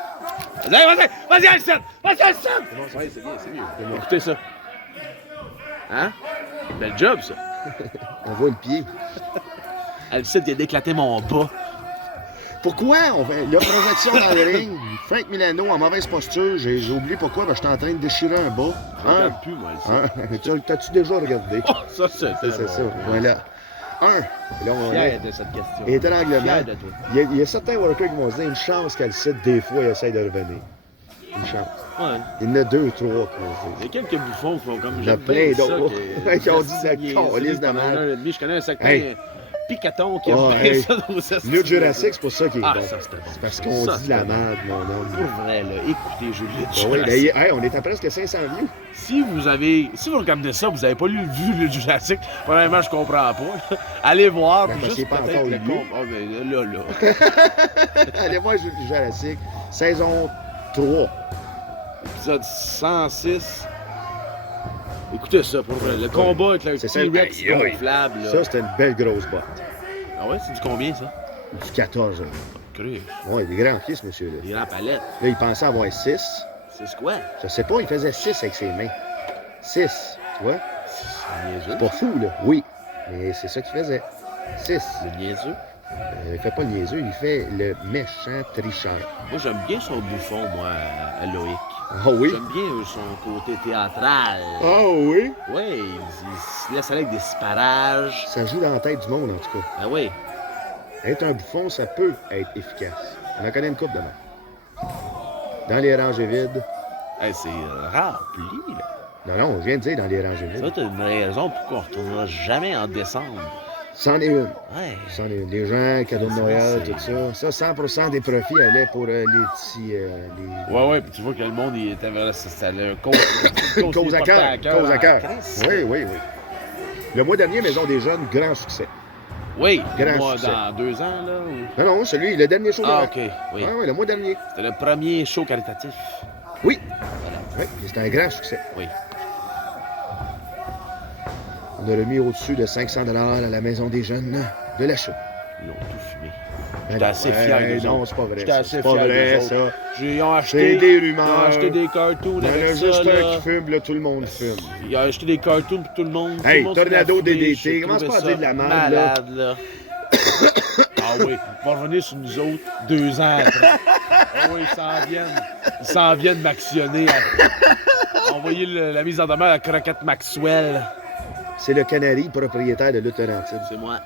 Vas-y, Alcide. Vas-y, Alcide. Ouais, c'est bien, c'est mieux. Écoutez ça. Hein? Bel job, ça. On voit le pied. Alcide, il a déclaté mon bas. Pourquoi on fait la projection dans le ring? Frank Milano en mauvaise posture. J'ai oublié pourquoi. Ben, j'étais en train de déchirer un bas. Je regarde plus, moi, Alcide. T'as-tu déjà regardé? Oh, ça, c'est ça. Voilà. Là, on Fier de cette question. Étranglement. Fier de toi. Il y a certains workers qui vont se dire une chance qu'Alcide, des fois, il essaie de revenir. Une chance. Ouais. Il y en a 2, 3 qui vont se dire. Il y a quelques bouffons qui font comme... Il y en a plein d'autres qui ont dit la calisse de merde. Je connais un certain Hey. Picaton qui a Oh, fait hey. ça dans sa Le Jurassic, c'est pour ça qu'il est Ah, bon. ça, c'était bon. C'est parce qu'on Ça, dit de la c'était bon. merde, mon homme. Pour vrai, là, écoutez, Julie. Ah oui, ben, hey, on est à presque 500 views. Si vous regardez ça, vous n'avez pas vu le Jurassic, premièrement, je comprends pas. Allez voir, Ben, puis parce juste qu'il est pas peut-être encore le lu. compte. Ah, mais là. Allez voir Jurassic, saison 3. Épisode 106. Écoutez ça, pour vrai. Le combat avec le C'est ça. T-Rex Aïe, aïe. gonflable. Là. Ça, c'était une belle grosse botte. Ah ouais, c'est du combien, ça? Du 14. Là. Cru. Ouais, il est grand pied, ce monsieur-là. Il est en palette. Là, il pensait avoir 6. C'est quoi? Je sais pas, il faisait 6 avec ses mains. 6, tu vois? C'est niaiseux. C'est pas fou, là. Oui. Mais c'est ça qu'il faisait. 6. Le niaiseux. Il fait pas le niaiseux, il fait le méchant tricheur. Moi, j'aime bien son bouffon, moi, Loïc. Ah oui? J'aime bien son côté théâtral. Ah oui? Oui, il se laisse aller avec des sparages. Ça joue dans la tête du monde, en tout cas. Ah oui. Être un bouffon, ça peut être efficace. On en connaît une couple demain. Dans les rangées vides. Hey, c'est rempli, là. Non, non, je viens de dire dans les rangées vides. Ça, t'as une raison pourquoi on ne retournera jamais en décembre. C'en est une. Ouais. C'en est une. Les gens, cadeaux de Noël, tout ça. Ça, 100% des profits allaient pour les petits... les... Ouais, puis tu vois que le monde, il était vers ça allait un cause, Cause à cœur. Cause à cœur. Oui, oui, oui. Le mois dernier, Maison des Jeunes, grand succès. Oui, Grand moi, succès. dans 2 ans, là. Ou... Non, non, celui, le dernier show. Ah, OK, oui. Oui, le mois dernier. C'était le premier show caritatif. Oui. Oui, c'était un grand succès. Oui. On a remis au-dessus de 500 $ à la Maison des Jeunes de l'achat. Ils ont tout fumé. J'étais assez fier d'eux Non, autres. c'est pas vrai. J'étais ça. assez C'est pas fier vrai, d'eux ça. autres. Ils ont acheté... C'est des rumeurs. Ils ont acheté des cartoons Il y en avec a ça, juste là. un qui fume, là, tout le monde fume. Ils ont acheté des cartoons pour tout le monde. Tout Hey, le monde se Tornado l'a fumé. DDT, J'ai commence trouvé pas à ça dire de la merde, malade, là. Ah oui, ils vont revenir sur nous autres 2 ans après. Ah oui, ils s'en viennent m'actionner. Envoyer la mise en demeure à Croquette Maxwell. C'est le Canary, propriétaire de Lutte Laurentide. C'est moi.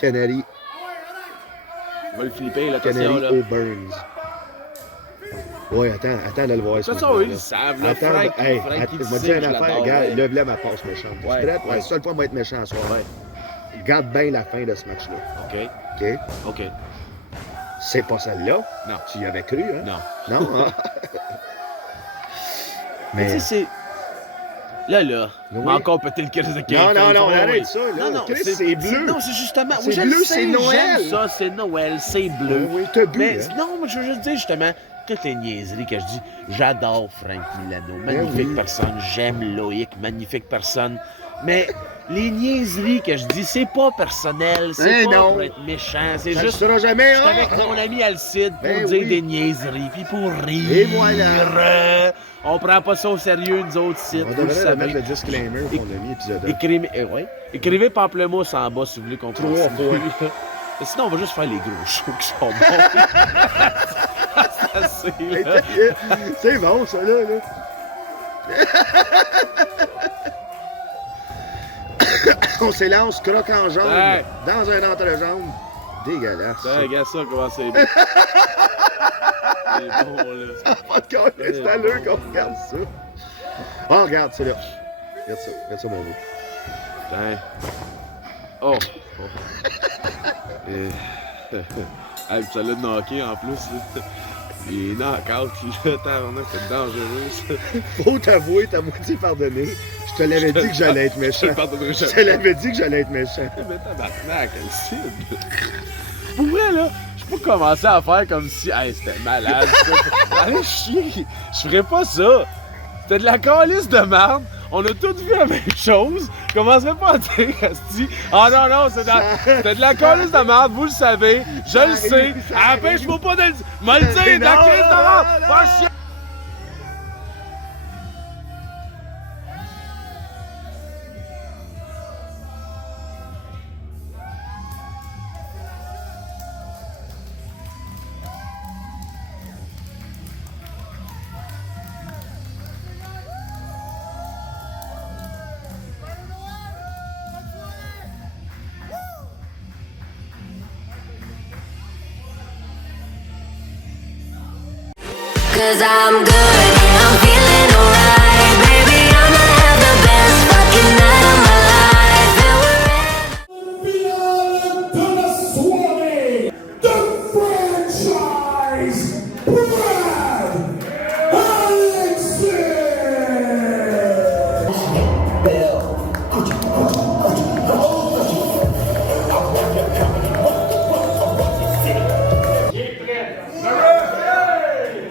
Canary, On va le flipper, là, Canary attention, là. O'Burns. Ouais, attends de le voir. De toute façon, ils le savent, là. Attends, Frank, hey, Frank, attends, il je vais te sait dire que une je affaire, l'adore, regarde, ouais. lève-la ma passe méchante. Tu Ouais, es prête? ouais. La seule fois, moi, être méchant ce soir. Ouais. Garde bien la fin de ce match-là. OK. OK? OK. C'est pas celle-là. Non. Tu y avais cru, hein? Non. Non? Hein? Mais tu sais, c'est... Là, Oui. m'a encore pété le crise de Non, arrête ça, là. Non, Chris, c'est bleu. Non, c'est justement... C'est je bleu, le sais, c'est Noël. J'aime ça, c'est Noël, c'est bleu. Oui, t'as bu, Mais hein? non, moi, je veux juste dire, justement, toutes les niaiseries que je dis, j'adore Frank Milano. Magnifique oui. personne. J'aime Loïc, magnifique personne. Mais les niaiseries que je dis, c'est pas personnel, c'est pas non. pour être méchant, c'est Ça juste... ne sera jamais, Je suis hein? avec mon ami Alcide pour Ben dire oui. des niaiseries, puis pour rire. Et voilà. On prend pas ça au sérieux, nous autres, sites. On vous le devrait savez. mettre le disclaimer qu'on a mis épisode 1. Écrivez Pamplemousse en bas si vous voulez qu'on 3 continue. fois. Mais sinon, on va juste faire les gros shows qui sont bons. C'est assez, là. C'est bon, ça, là. On s'élance croque en jambe Ouais. dans un entrejambe. Dégueulasse. ça. Regarde ça, comment c'est beau. C'est bon, là. Pas de corps, c'est à l'heure qu'on regarde ça. Ah, regarde, c'est là. Regarde ça, mon beau. Putain. Oh. Hey, ça l'a knocké en plus. Là. Il est knock-out, là. Tabarnak, c'est dangereux, ça. Faut t'avouer, t'as moitié pardonné. Je te l'avais dit que j'allais être méchant. Je te pardonnerai Je jamais. te l'avais dit que j'allais être méchant. Mais tabarnak, quel cible. Pour vrai, là, je peux pas commencer à faire comme si... Hey, c'était malade, ça. Allez chier. Je ferais pas ça. C'était de la calice de merde. On a tous vu la même chose. Je commencerai pas à dire, asti. Ah non, non, c'était de la calice de merde, vous le savez. Je le sais. Empêche-moi pas de le dire. M'a le dire, de la calice de merde. Pas chier. Cause I'm good and I'm feeling alright. Baby, I'ma have the best fucking night of my life. De la soirée de franchise, Brad Alexis!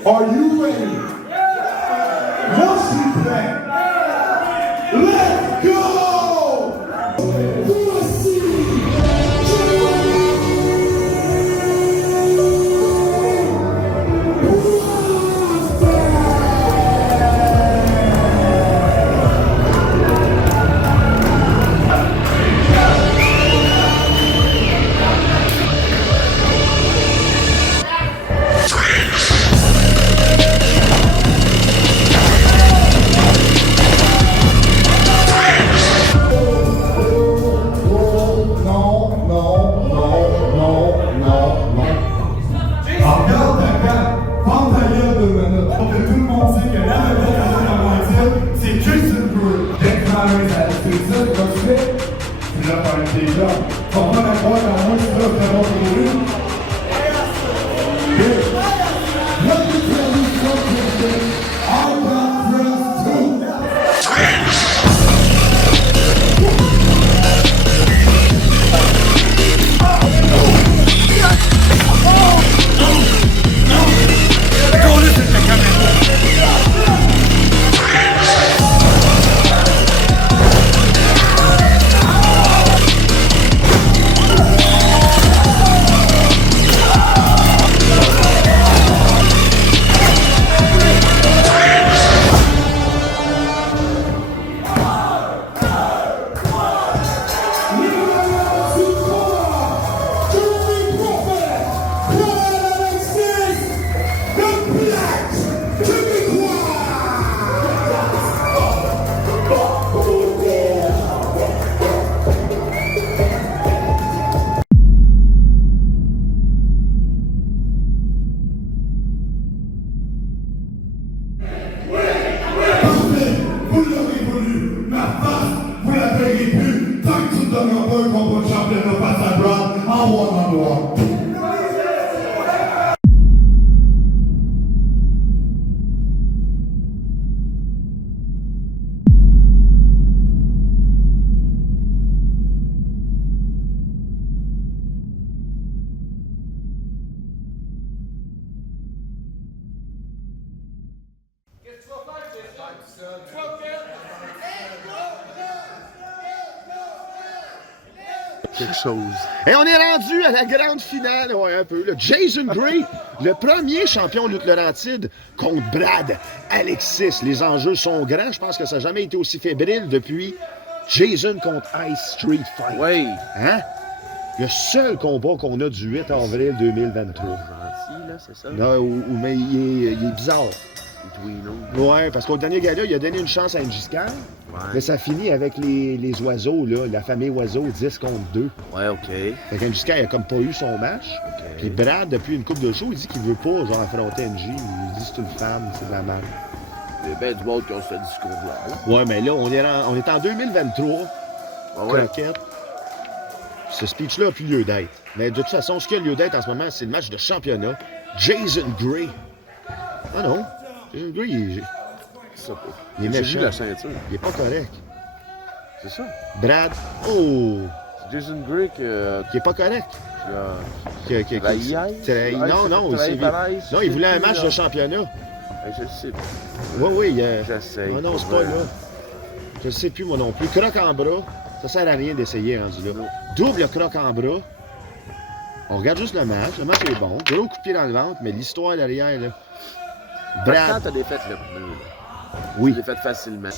Are you ready? quelque chose. Et on est rendu à la grande finale, ouais, un peu. Là. Jason Gray, le premier champion de lutte Laurentide contre Brad Alexis. Les enjeux sont grands. Je pense que ça n'a jamais été aussi fébrile depuis Jason contre Ice Street Fight. Oui. Hein? Le seul combat qu'on a du 8 avril 2023. Gentil, là, c'est ça? Non, mais il est bizarre. Edwino. Ouais, parce qu'au dernier gala, il a donné une chance à Njiscar. Ouais. Mais ça finit avec les oiseaux, là, la famille oiseaux, 10 contre 2. Ouais, OK. Fait qu'Njiscar, il a comme pas eu son match. OK. Puis Brad, depuis une couple de jours, il dit qu'il veut pas genre affronter NJ. Il dit c'est une femme, c'est de la merde. Il y a bien du monde qui ont ce discours-là. Hein? Ouais, mais là, on est en 2023. Ah ouais. Croquette. Ce speech-là n'a plus lieu d'être. Mais de toute façon, ce qui a lieu d'être en ce moment, c'est le match de championnat. Jason Gray. Ah non. Jason Gray, il est J'ai méchant. vu la ceinture. Il est pas correct. C'est ça. Brad. Oh! C'est Jason Gray qui est pas correct. Non, il voulait un match de championnat. Je le sais. Oui. J'essaie. Non, c'est pas là. Je ne sais plus, moi non plus. Croc en bras, ça sert à rien d'essayer rendu là. Double croc en bras. On regarde juste le match. Le match est bon. Gros coup de pied dans le ventre, mais l'histoire derrière, là. Brad. Quand t'as défait le pneu, là. Oui. Tu l'as fait facilement.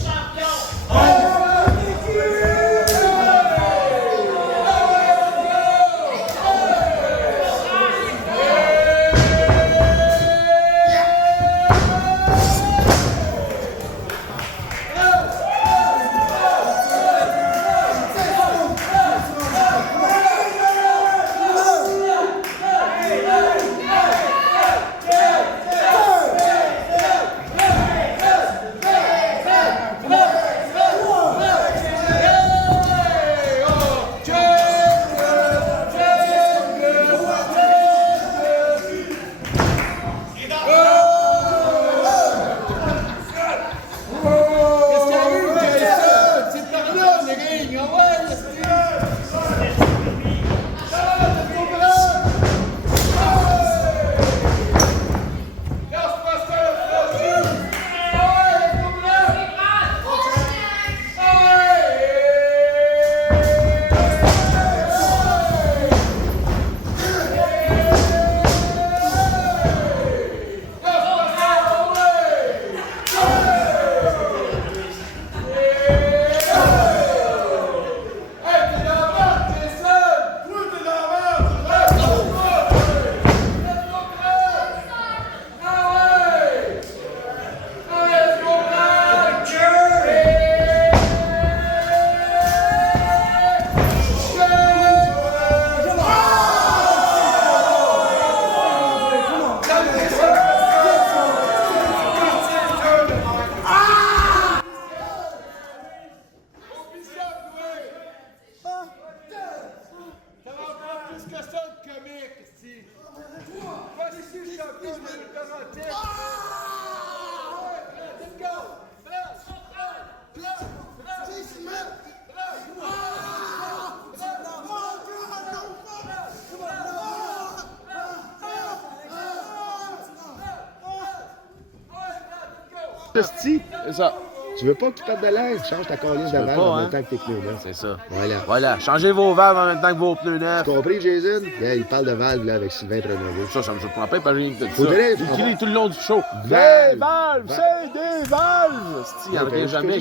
C'est ça. Tu veux pas qu'il pète de l'air? Change ta colline de valve en même temps que tes pneus neufs. C'est ça. Voilà. Changez vos valves en même temps que vos pneus neufs. Tu as compris, Jason? Yeah, il parle de valve là, avec Sylvain Prenovo. Ça me surprend pas, parce que j'ai dit ça. Faudrait... Il crie tout le long du show. Valve! Des valves! C'est des valves! Il n'y en revient jamais.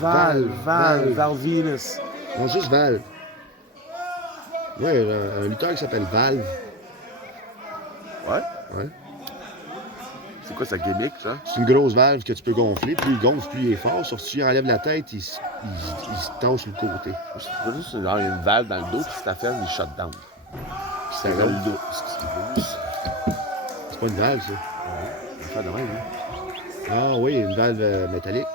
Valve. Valvinus. Non, juste valve. Ouais, un lutteur qui s'appelle Valve. Ouais. C'est quoi sa gimmick, ça? C'est une grosse valve que tu peux gonfler. Plus il gonfle, plus il est fort. Sauf que si tu enlèves la tête, il se tasse sur le côté. C'est pas juste une valve dans le dos, puis si t'as fait, il shut down. C'est dans le dos. C'est pas une valve, ça. Ouais. Ça de même, hein? Ah oui, une valve métallique.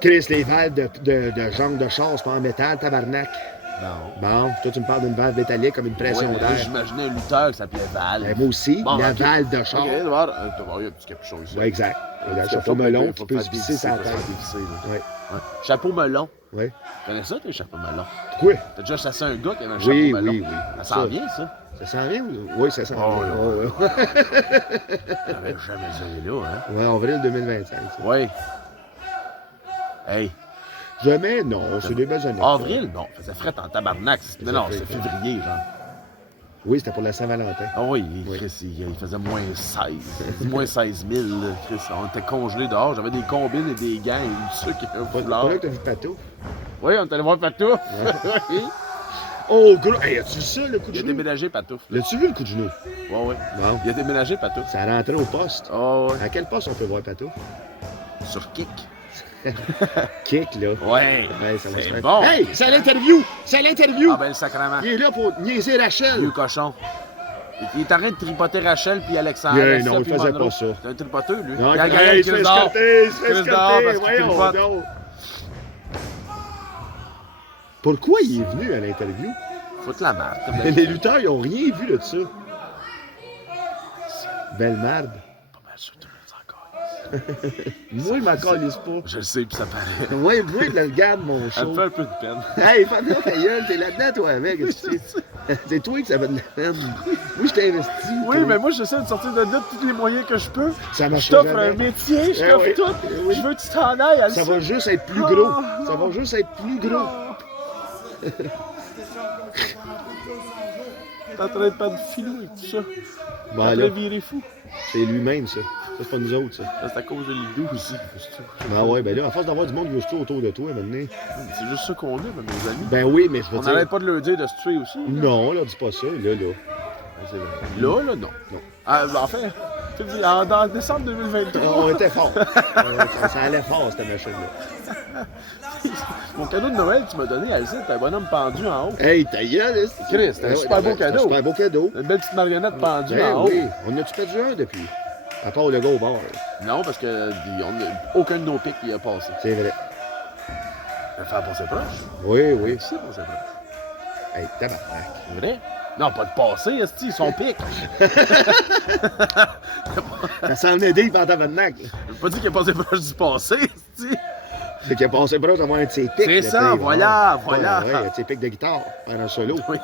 Chris, les valves de jambes de char, c'est pas en métal, tabarnak. Bon, toi, tu me parles d'une valve métallique comme une pression d'air. J'imaginais un lutteur qui s'appelait Valve. Ben, moi aussi, bon, la valve de char. OK, d'abord, tu vas voir, il y a un petit capuchon ici. Oui, exact. Un chapeau melon qui peut se visser sa tête. Ouais. Chapeau melon. Oui. Tu connais ça, tes chapeaux melons? Quoi? T'as déjà chassé un gars qui avait un chapeau melon? Oui. Ça s'en vient, ça? Ça s'en vient? Oui, ça s'en vient. J'avais jamais allé là, hein? Oui, avril 2025. Oui. Hey. Jamais, non, c'est des belles années. Avril, non, ça faisait fret en tabarnak. Non, c'est février, genre. Oui, c'était pour la Saint-Valentin. Ah oui, Chris, il faisait moins 16. Moins 16 000, là, Chris. On était congelés dehors. J'avais des combines et des gants et du sucre et un foulard. C'est là que t'as vu Pato? Oui, on est allé voir Pato. Oui. Oh, gros! Hey, as-tu vu ça, le coup de genou? Il a déménagé, Patouf. L'as-tu vu, le coup de genou? Oui. Bon. Il a déménagé, Patouf. Ça rentrait au poste. Oh, ouais. À quel poste on peut voir Pato? Sur Kik. Kick, là. Ouais. Ça va se C'est faire. bon. Hey, c'est à l'interview! C'est à l'interview! Ah, ben, le sacrement. Il est là pour niaiser Rachel. Vieux cochon. Il est en train de tripoter Rachel puis Alexandre. Yeah, non, il faisait pas ça. C'est un tripoteur, lui. Non, il se fait scotter, il se fait scotter. Voyons donc. Pourquoi il est venu à l'interview? Foutre la merde. Les lutteurs, ils ont rien vu de ça. Belle merde. Pas mal sûr que tout le monde s'en calisse. Moi, il m'en calisse pas. Je le sais, puis ça paraît. Moi, je le regarde, mon show. Ça me fait un peu de peine. Hey, ferme ta gueule, t'es là-dedans, toi, avec. C'est toi qui ça va de la peine. Moi, je t'ai investi. Oui, mais moi, j'essaie de sortir de là tous les moyens que je peux. Ça marche Je t'offre jamais. un métier, je t'offre tout. Oui. Je veux que tu t'en ailles. Ça va juste être plus gros. Ça va juste être plus gros. T'es en train de perdre filou et tout ça. Bon, T'es en train là, de virer fou. c'est lui-même, ça. Ça, c'est pas nous autres, ça. Ça, c'est à cause de Lidou aussi. Ah ouais, ben là, à force d'avoir du monde qui veut se tuer autour de toi, maintenant. C'est juste ça qu'on a, mes amis. Ben oui, mais je veux On dire... n'arrête pas de leur dire de se tuer aussi. Non, on leur dit pas ça, là. C'est vrai. Là, non. Ah, ben, enfin, en décembre 2023. On était fort. Ça allait fort, cette machine-là. Mon cadeau de Noël que tu m'as donné, Alcide, c'était un bonhomme pendu en haut. Hey, ta gueule, Chris, c'était un super beau cadeau. Super beau cadeau. Une belle petite marionnette pendue Ben en haut. oui, on a-tu perdu un depuis? À part le gars au bord. Non, parce que aucun de nos pics y a passé. C'est vrai. Le faire passer proche. Oui. C'est passer proche. Hey, tabarnak. C'est vrai? Non, pas de passer, esti, son pic. Ça s'en est dit par tabarnak. J'ai pas dit qu'il a passé proche du passé, esti. C'est qu'il a passé proche d'avoir un de ses pics. C'est ça, voilà. Ouais, un de ses pics de guitare, pendant un solo. Oui.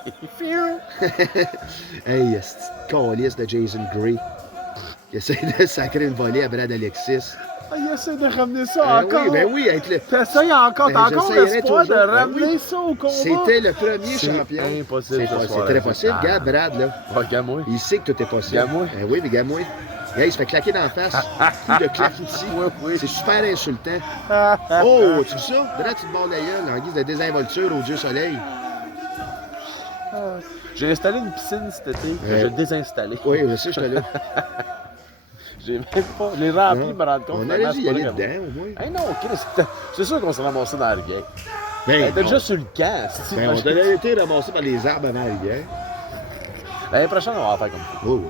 Hey, cette calice de Jason Gray qui essaie de sacrer une volée à Brad Alexis. Ah, il essaie de ramener ça encore. Ben oui, avec le... T'essayes encore, t'as encore l'espoir de ramener ça au combat. C'était le premier champion. C'est impossible. C'est très possible. Regarde Brad, là. Ouais, gamme-moi. Il sait que tout est possible. Gamme-moi. Ben oui, mais gamme-moi. Il se fait claquer dans la face. Coup de clafoutis. Oui. C'est super insultant. Oh, tu vois ça? Brad, tu te bords la gueule en guise de désinvolture au Dieu Soleil. J'ai installé une piscine cet été que j'ai désinstallée. Oui, je sais, je suis là. J'ai même pas. Les remplis me rendent compte. On allait y aller dedans, au moins. Hey non, c'est sûr qu'on s'est ramassé dans la rivière. Ben, Elle était déjà sur le camp. Ben, on a été ramassé par les arbres avant la rivière. L'année prochaine, on va en faire comme ça. Oui.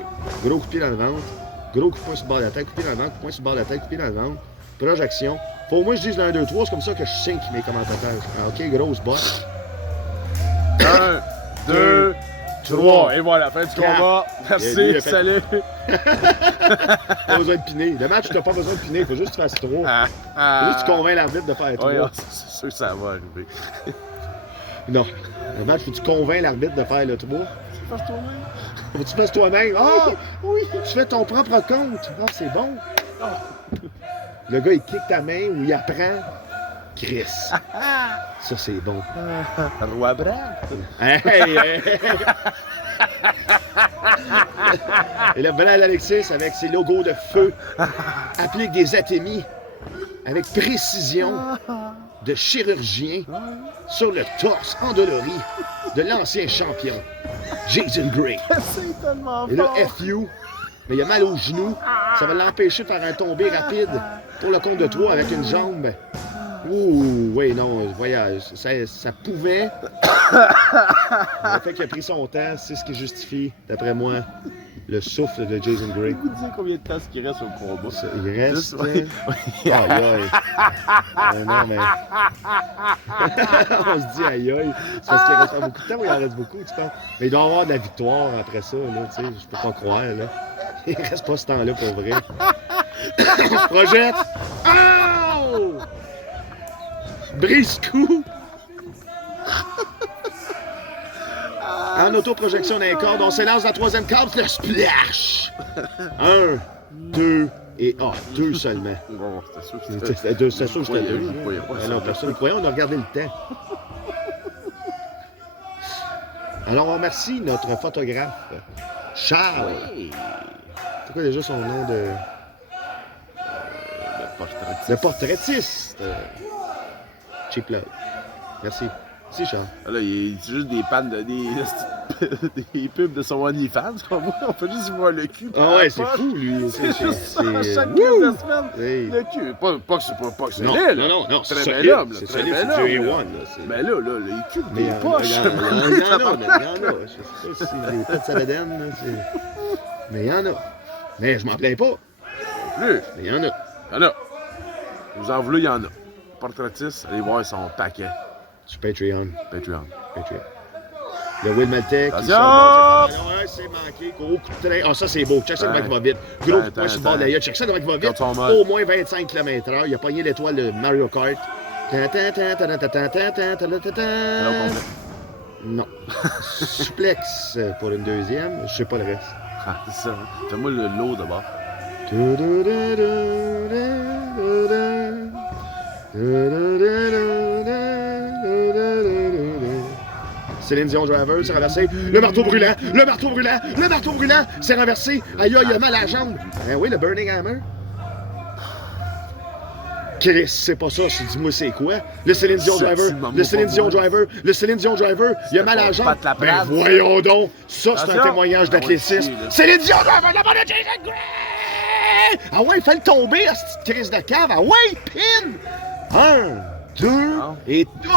Gros coup de pied dans le ventre. Gros coup de poing sur le bord de la tête, coup de pied dans le ventre, coup de poing sur le bord de la tête, coup de pied dans le ventre. Projection. Faut au moins que je dise le 1, 2, 3, c'est comme ça que je sync mes commentateurs. OK, grosse botte. 1, 2, 3. Et voilà, fin du combat. Merci, salut. Pas besoin de piner. Le match, tu n'as pas besoin de piner. Il faut juste que tu fasses 3. Faut juste que tu convaincs l'arbitre de faire 3. Oui, c'est sûr que ça va arriver. Non. Le match, faut que tu convaincs l'arbitre de faire le 3. Fais toi-même. Faut que tu fasses toi-même. Ah! Oui! Tu fais ton propre compte. Ah, c'est bon. Le gars, il kick ta main ou il apprend. Chris. Ça, c'est bon. Roi Brad. Hey! Et le Brad Alexis, avec ses logos de feu, applique des atémies avec précision de chirurgien sur le torse endolori de l'ancien champion, Jason Gray. C'est tellement Et là, fort. FU, mais il a mal au genou. Ça va l'empêcher de faire un tombé rapide pour le compte de 3 avec une jambe. Ouh, oui, non, voyage. Ça pouvait. Le fait qu'il a pris son temps, c'est ce qui justifie, d'après moi, le souffle de Jason Gray. Vous dire combien de temps il reste au combat? Il reste. Juste, Aïe, aïe. Non, mais. On se dit aïe, aïe. C'est parce qu'il reste pas beaucoup de temps ou il en reste beaucoup, tu penses? Mais il doit y avoir de la victoire après ça, là, tu sais. Je peux pas croire, là. Il reste pas ce temps-là pour vrai. Je projette. Oh! Brise-coup! En autoprojection d'un corde, on s'élance dans la troisième corde, le splash! 1, 2, Et 2 seulement. Bon, c'était sûr que C'était sûr que c'était 2. Non, personne ne croyait, on a regardé le temps. Alors, on remercie notre photographe, Charles. Oui. C'est quoi déjà son nom de... Le portraitiste. Cheap Love. Merci. Merci, Charles. Là, il y a juste des pannes de... des pubs de son OnlyFans. On peut juste voir le cul. Ah ouais, c'est fou, lui. C'est juste ça, à chaque Wouh! semaine. Hey. Le cul. Pas que c'est Non, laid, là. non, Très c'est bel solide. homme, là. C'est Très solide, bel c'est homme, du là. A1, là. Mais là, les culs Mais des poches. il y en a. Je sais pas si les pets de Saladin, là, c'est... Mais il y en a. Mais je m'en plains pas. Plus. Mais il y en a. Il y en a. Vous en voulez, il y en a. Portraitiste, allez voir son paquet. Sur Patreon. Patreon. Le Will Maltec. Attention! C'est manqué. Gros coup de train. Ah, ça, c'est beau. Check ça comment il va vite. Gros coup de train sur le bord de la gueule. Check ça comment il va vite. Au moins 25 km/h. Il a pogné l'étoile de Mario Kart. Non. Suplex pour une deuxième. Je sais pas le reste. Ah, c'est ça. Fais-moi le lot d'abord. Céline Dion Driver, c'est renversé. Le marteau brûlant, le marteau brûlant, le marteau brûlant, c'est renversé. Aïe, aïe, il a mal à la jambe. Ben oui, le Burning Hammer. Chris, c'est pas ça, dis-moi c'est quoi? Le Céline Dion Driver, le Céline Dion Driver, le Céline Dion Driver, il a mal à la jambe. Ben voyons donc, ça c'est un témoignage d'athlétisme. Céline Dion Driver, la bonne de Jason Gray! Ah ouais, fais-le tomber, cette petite crise de cave. Ah ouais, pin! 1, 2, et... Oh!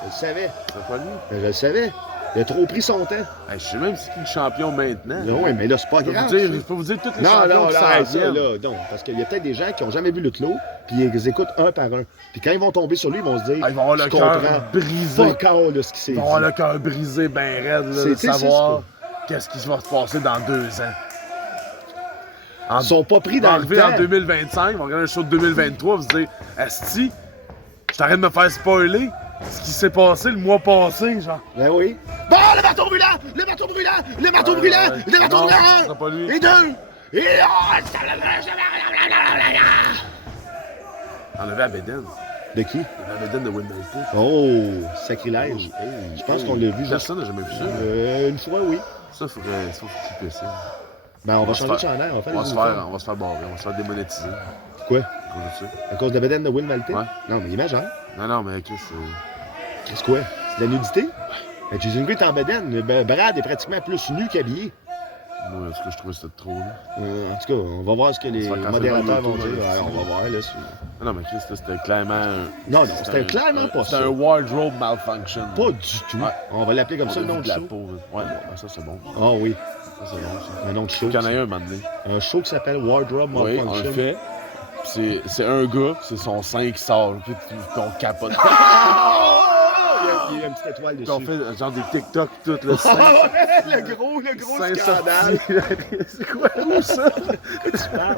Je le savais. C'est pas lui? Je le savais. Il a trop pris son temps. Hey, je sais même c'est qui le champion maintenant. Non, oui, mais là, c'est pas grave. Je peux vous dire tous les champions qui s'en viennent. Non, parce qu'il y a peut-être des gens qui n'ont jamais vu le clos, puis ils écoutent un par un. Puis quand ils vont tomber sur lui, ils vont se dire, ils vont avoir le cœur brisé. Pas encore là, ce qui s'est dit. Ils vont avoir le cœur brisé, ben raide, là, de savoir qu'est-ce qui va se passer dans 2 ans. Ils sont pas pris dans le temps. En 2025, ils vont regarder un show de 2023, vous se dire, Asti, je t'arrête de me faire spoiler ce qui s'est passé le mois passé, genre. Ben oui. Bon, le marteau brûlant! Le marteau brûlant! Le marteau brûlant! Le marteau brûlant! Pas lui. Et 2! Et... Enlevé à Bédène. De qui? À Bédène de Will Maltec. Oh, sacrilège. Je pense qu'on l'a vu. Personne n'a jamais vu ça. Une fois, oui. Ça, il faudrait clipper ça. Ben, on va changer de chandail. On va se faire barrer, on va se faire démonétiser. Pourquoi? À cause de ça. À cause de Bédène de Will Maltec? Ouais. Non, mais imagine. Non, mais Chris, c'est quoi? C'est de la nudité? Ben, Jason Gray est en Bédène. Brad est pratiquement plus nu qu'habillé. Moi, en tout cas, je trouvais ça trop, là. En tout cas, on va voir ce que les modérateurs vont dire. On va voir, là. Non, mais Chris, c'était clairement... Non, c'était clairement pas ça. C'était un wardrobe malfunction. Pas du tout. Ouais. On va l'appeler comme ça, le nom du show. Ouais, ça, c'est bon. Ah oui. Ça, c'est bon, ça. Un nom de show. Il y en a un moment donné. Un show qui s'appelle Wardrobe Malfunction. Oui, on le fait. C'est un gars, c'est son sein qui sort, puis on capote. Il y a une petite étoile dessus. Puis on fait genre des TikTok tout le sein. le gros scandale. C'est quoi, où ça? Tu parles?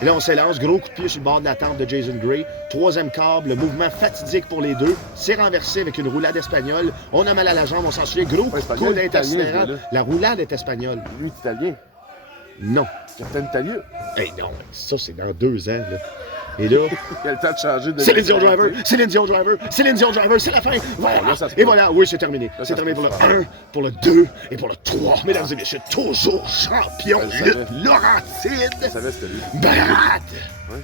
Et là, on s'élance, gros coup de pied sur le bord de la tente de Jason Gray. 3e câble, le mouvement fatidique pour les deux. C'est renversé avec une roulade espagnole. On a mal à la jambe, on s'en souvient. Gros coup d'intersidéral. La roulade est espagnole. Lui, est italien. Non. Captain Italien. Hey, non, ça, c'est dans 2 ans, là. Et là... Il y a le temps de changer de... Céline Dion Driver! Céline Dion Driver! Céline Dion Driver! C'est la fin! Voilà. Bon, là, et voilà, oui, c'est terminé. C'est terminé pour le 1, pour le 2 et pour le 3. Mesdames et messieurs, toujours champion Laurentide! Je savais c'était lui. Brad! Ouais.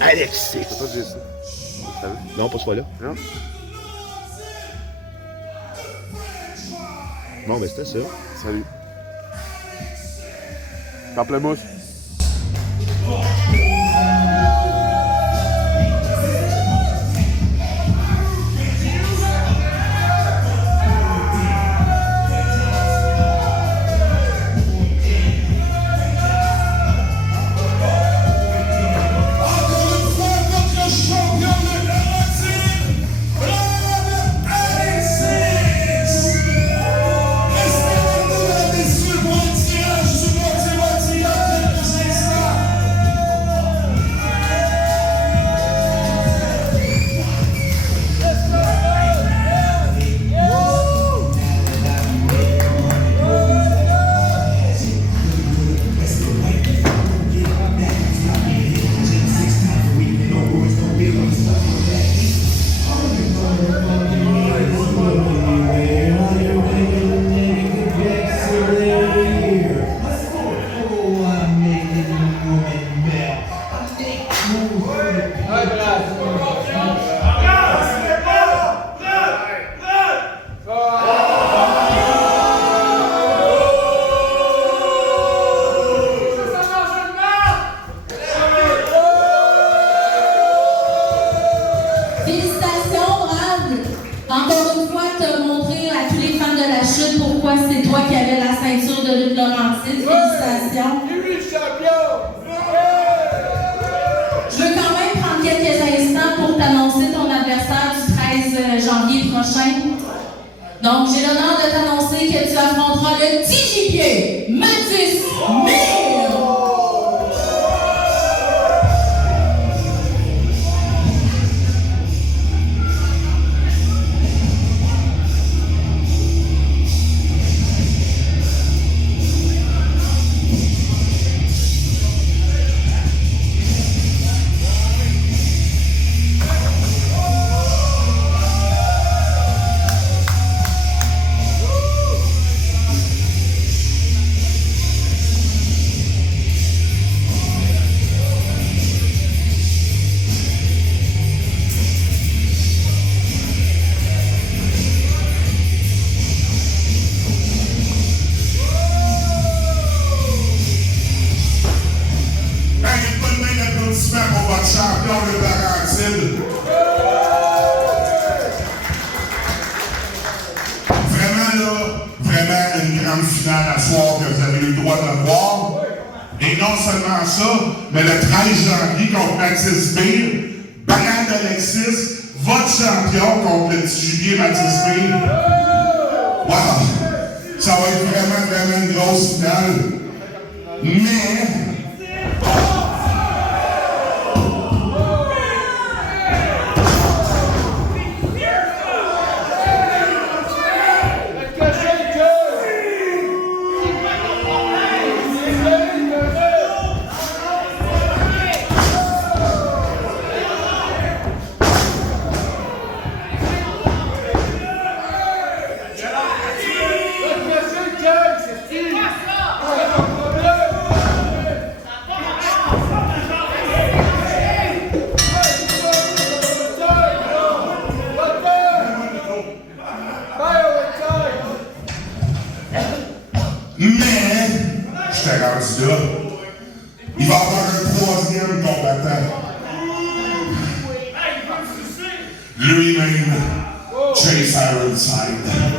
Alexis! C'est pas Jason. Non, pas ce fois-là. Non. Bon, ben c'était ça. Salut. Pamplemousse. Moitié, lui le champion! Je veux quand même prendre quelques instants pour t'annoncer ton adversaire du 13 janvier prochain. Donc, j'ai l'honneur de t'annoncer que tu affronteras le TJP Mathis Mir! Pour votre champion de Laurentides. Vraiment une grande finale à soir que vous avez eu le droit de voir. Et non seulement ça, mais le 13 janvier contre Mathis Mir, Brad Alexis, votre champion contre le petit Julien Mathis Mir. Wow! Ça va être vraiment une grosse finale. Mais... Mais, je t'ai rendu là, il va y avoir un troisième combattant. Lui-même, Chase Ironside.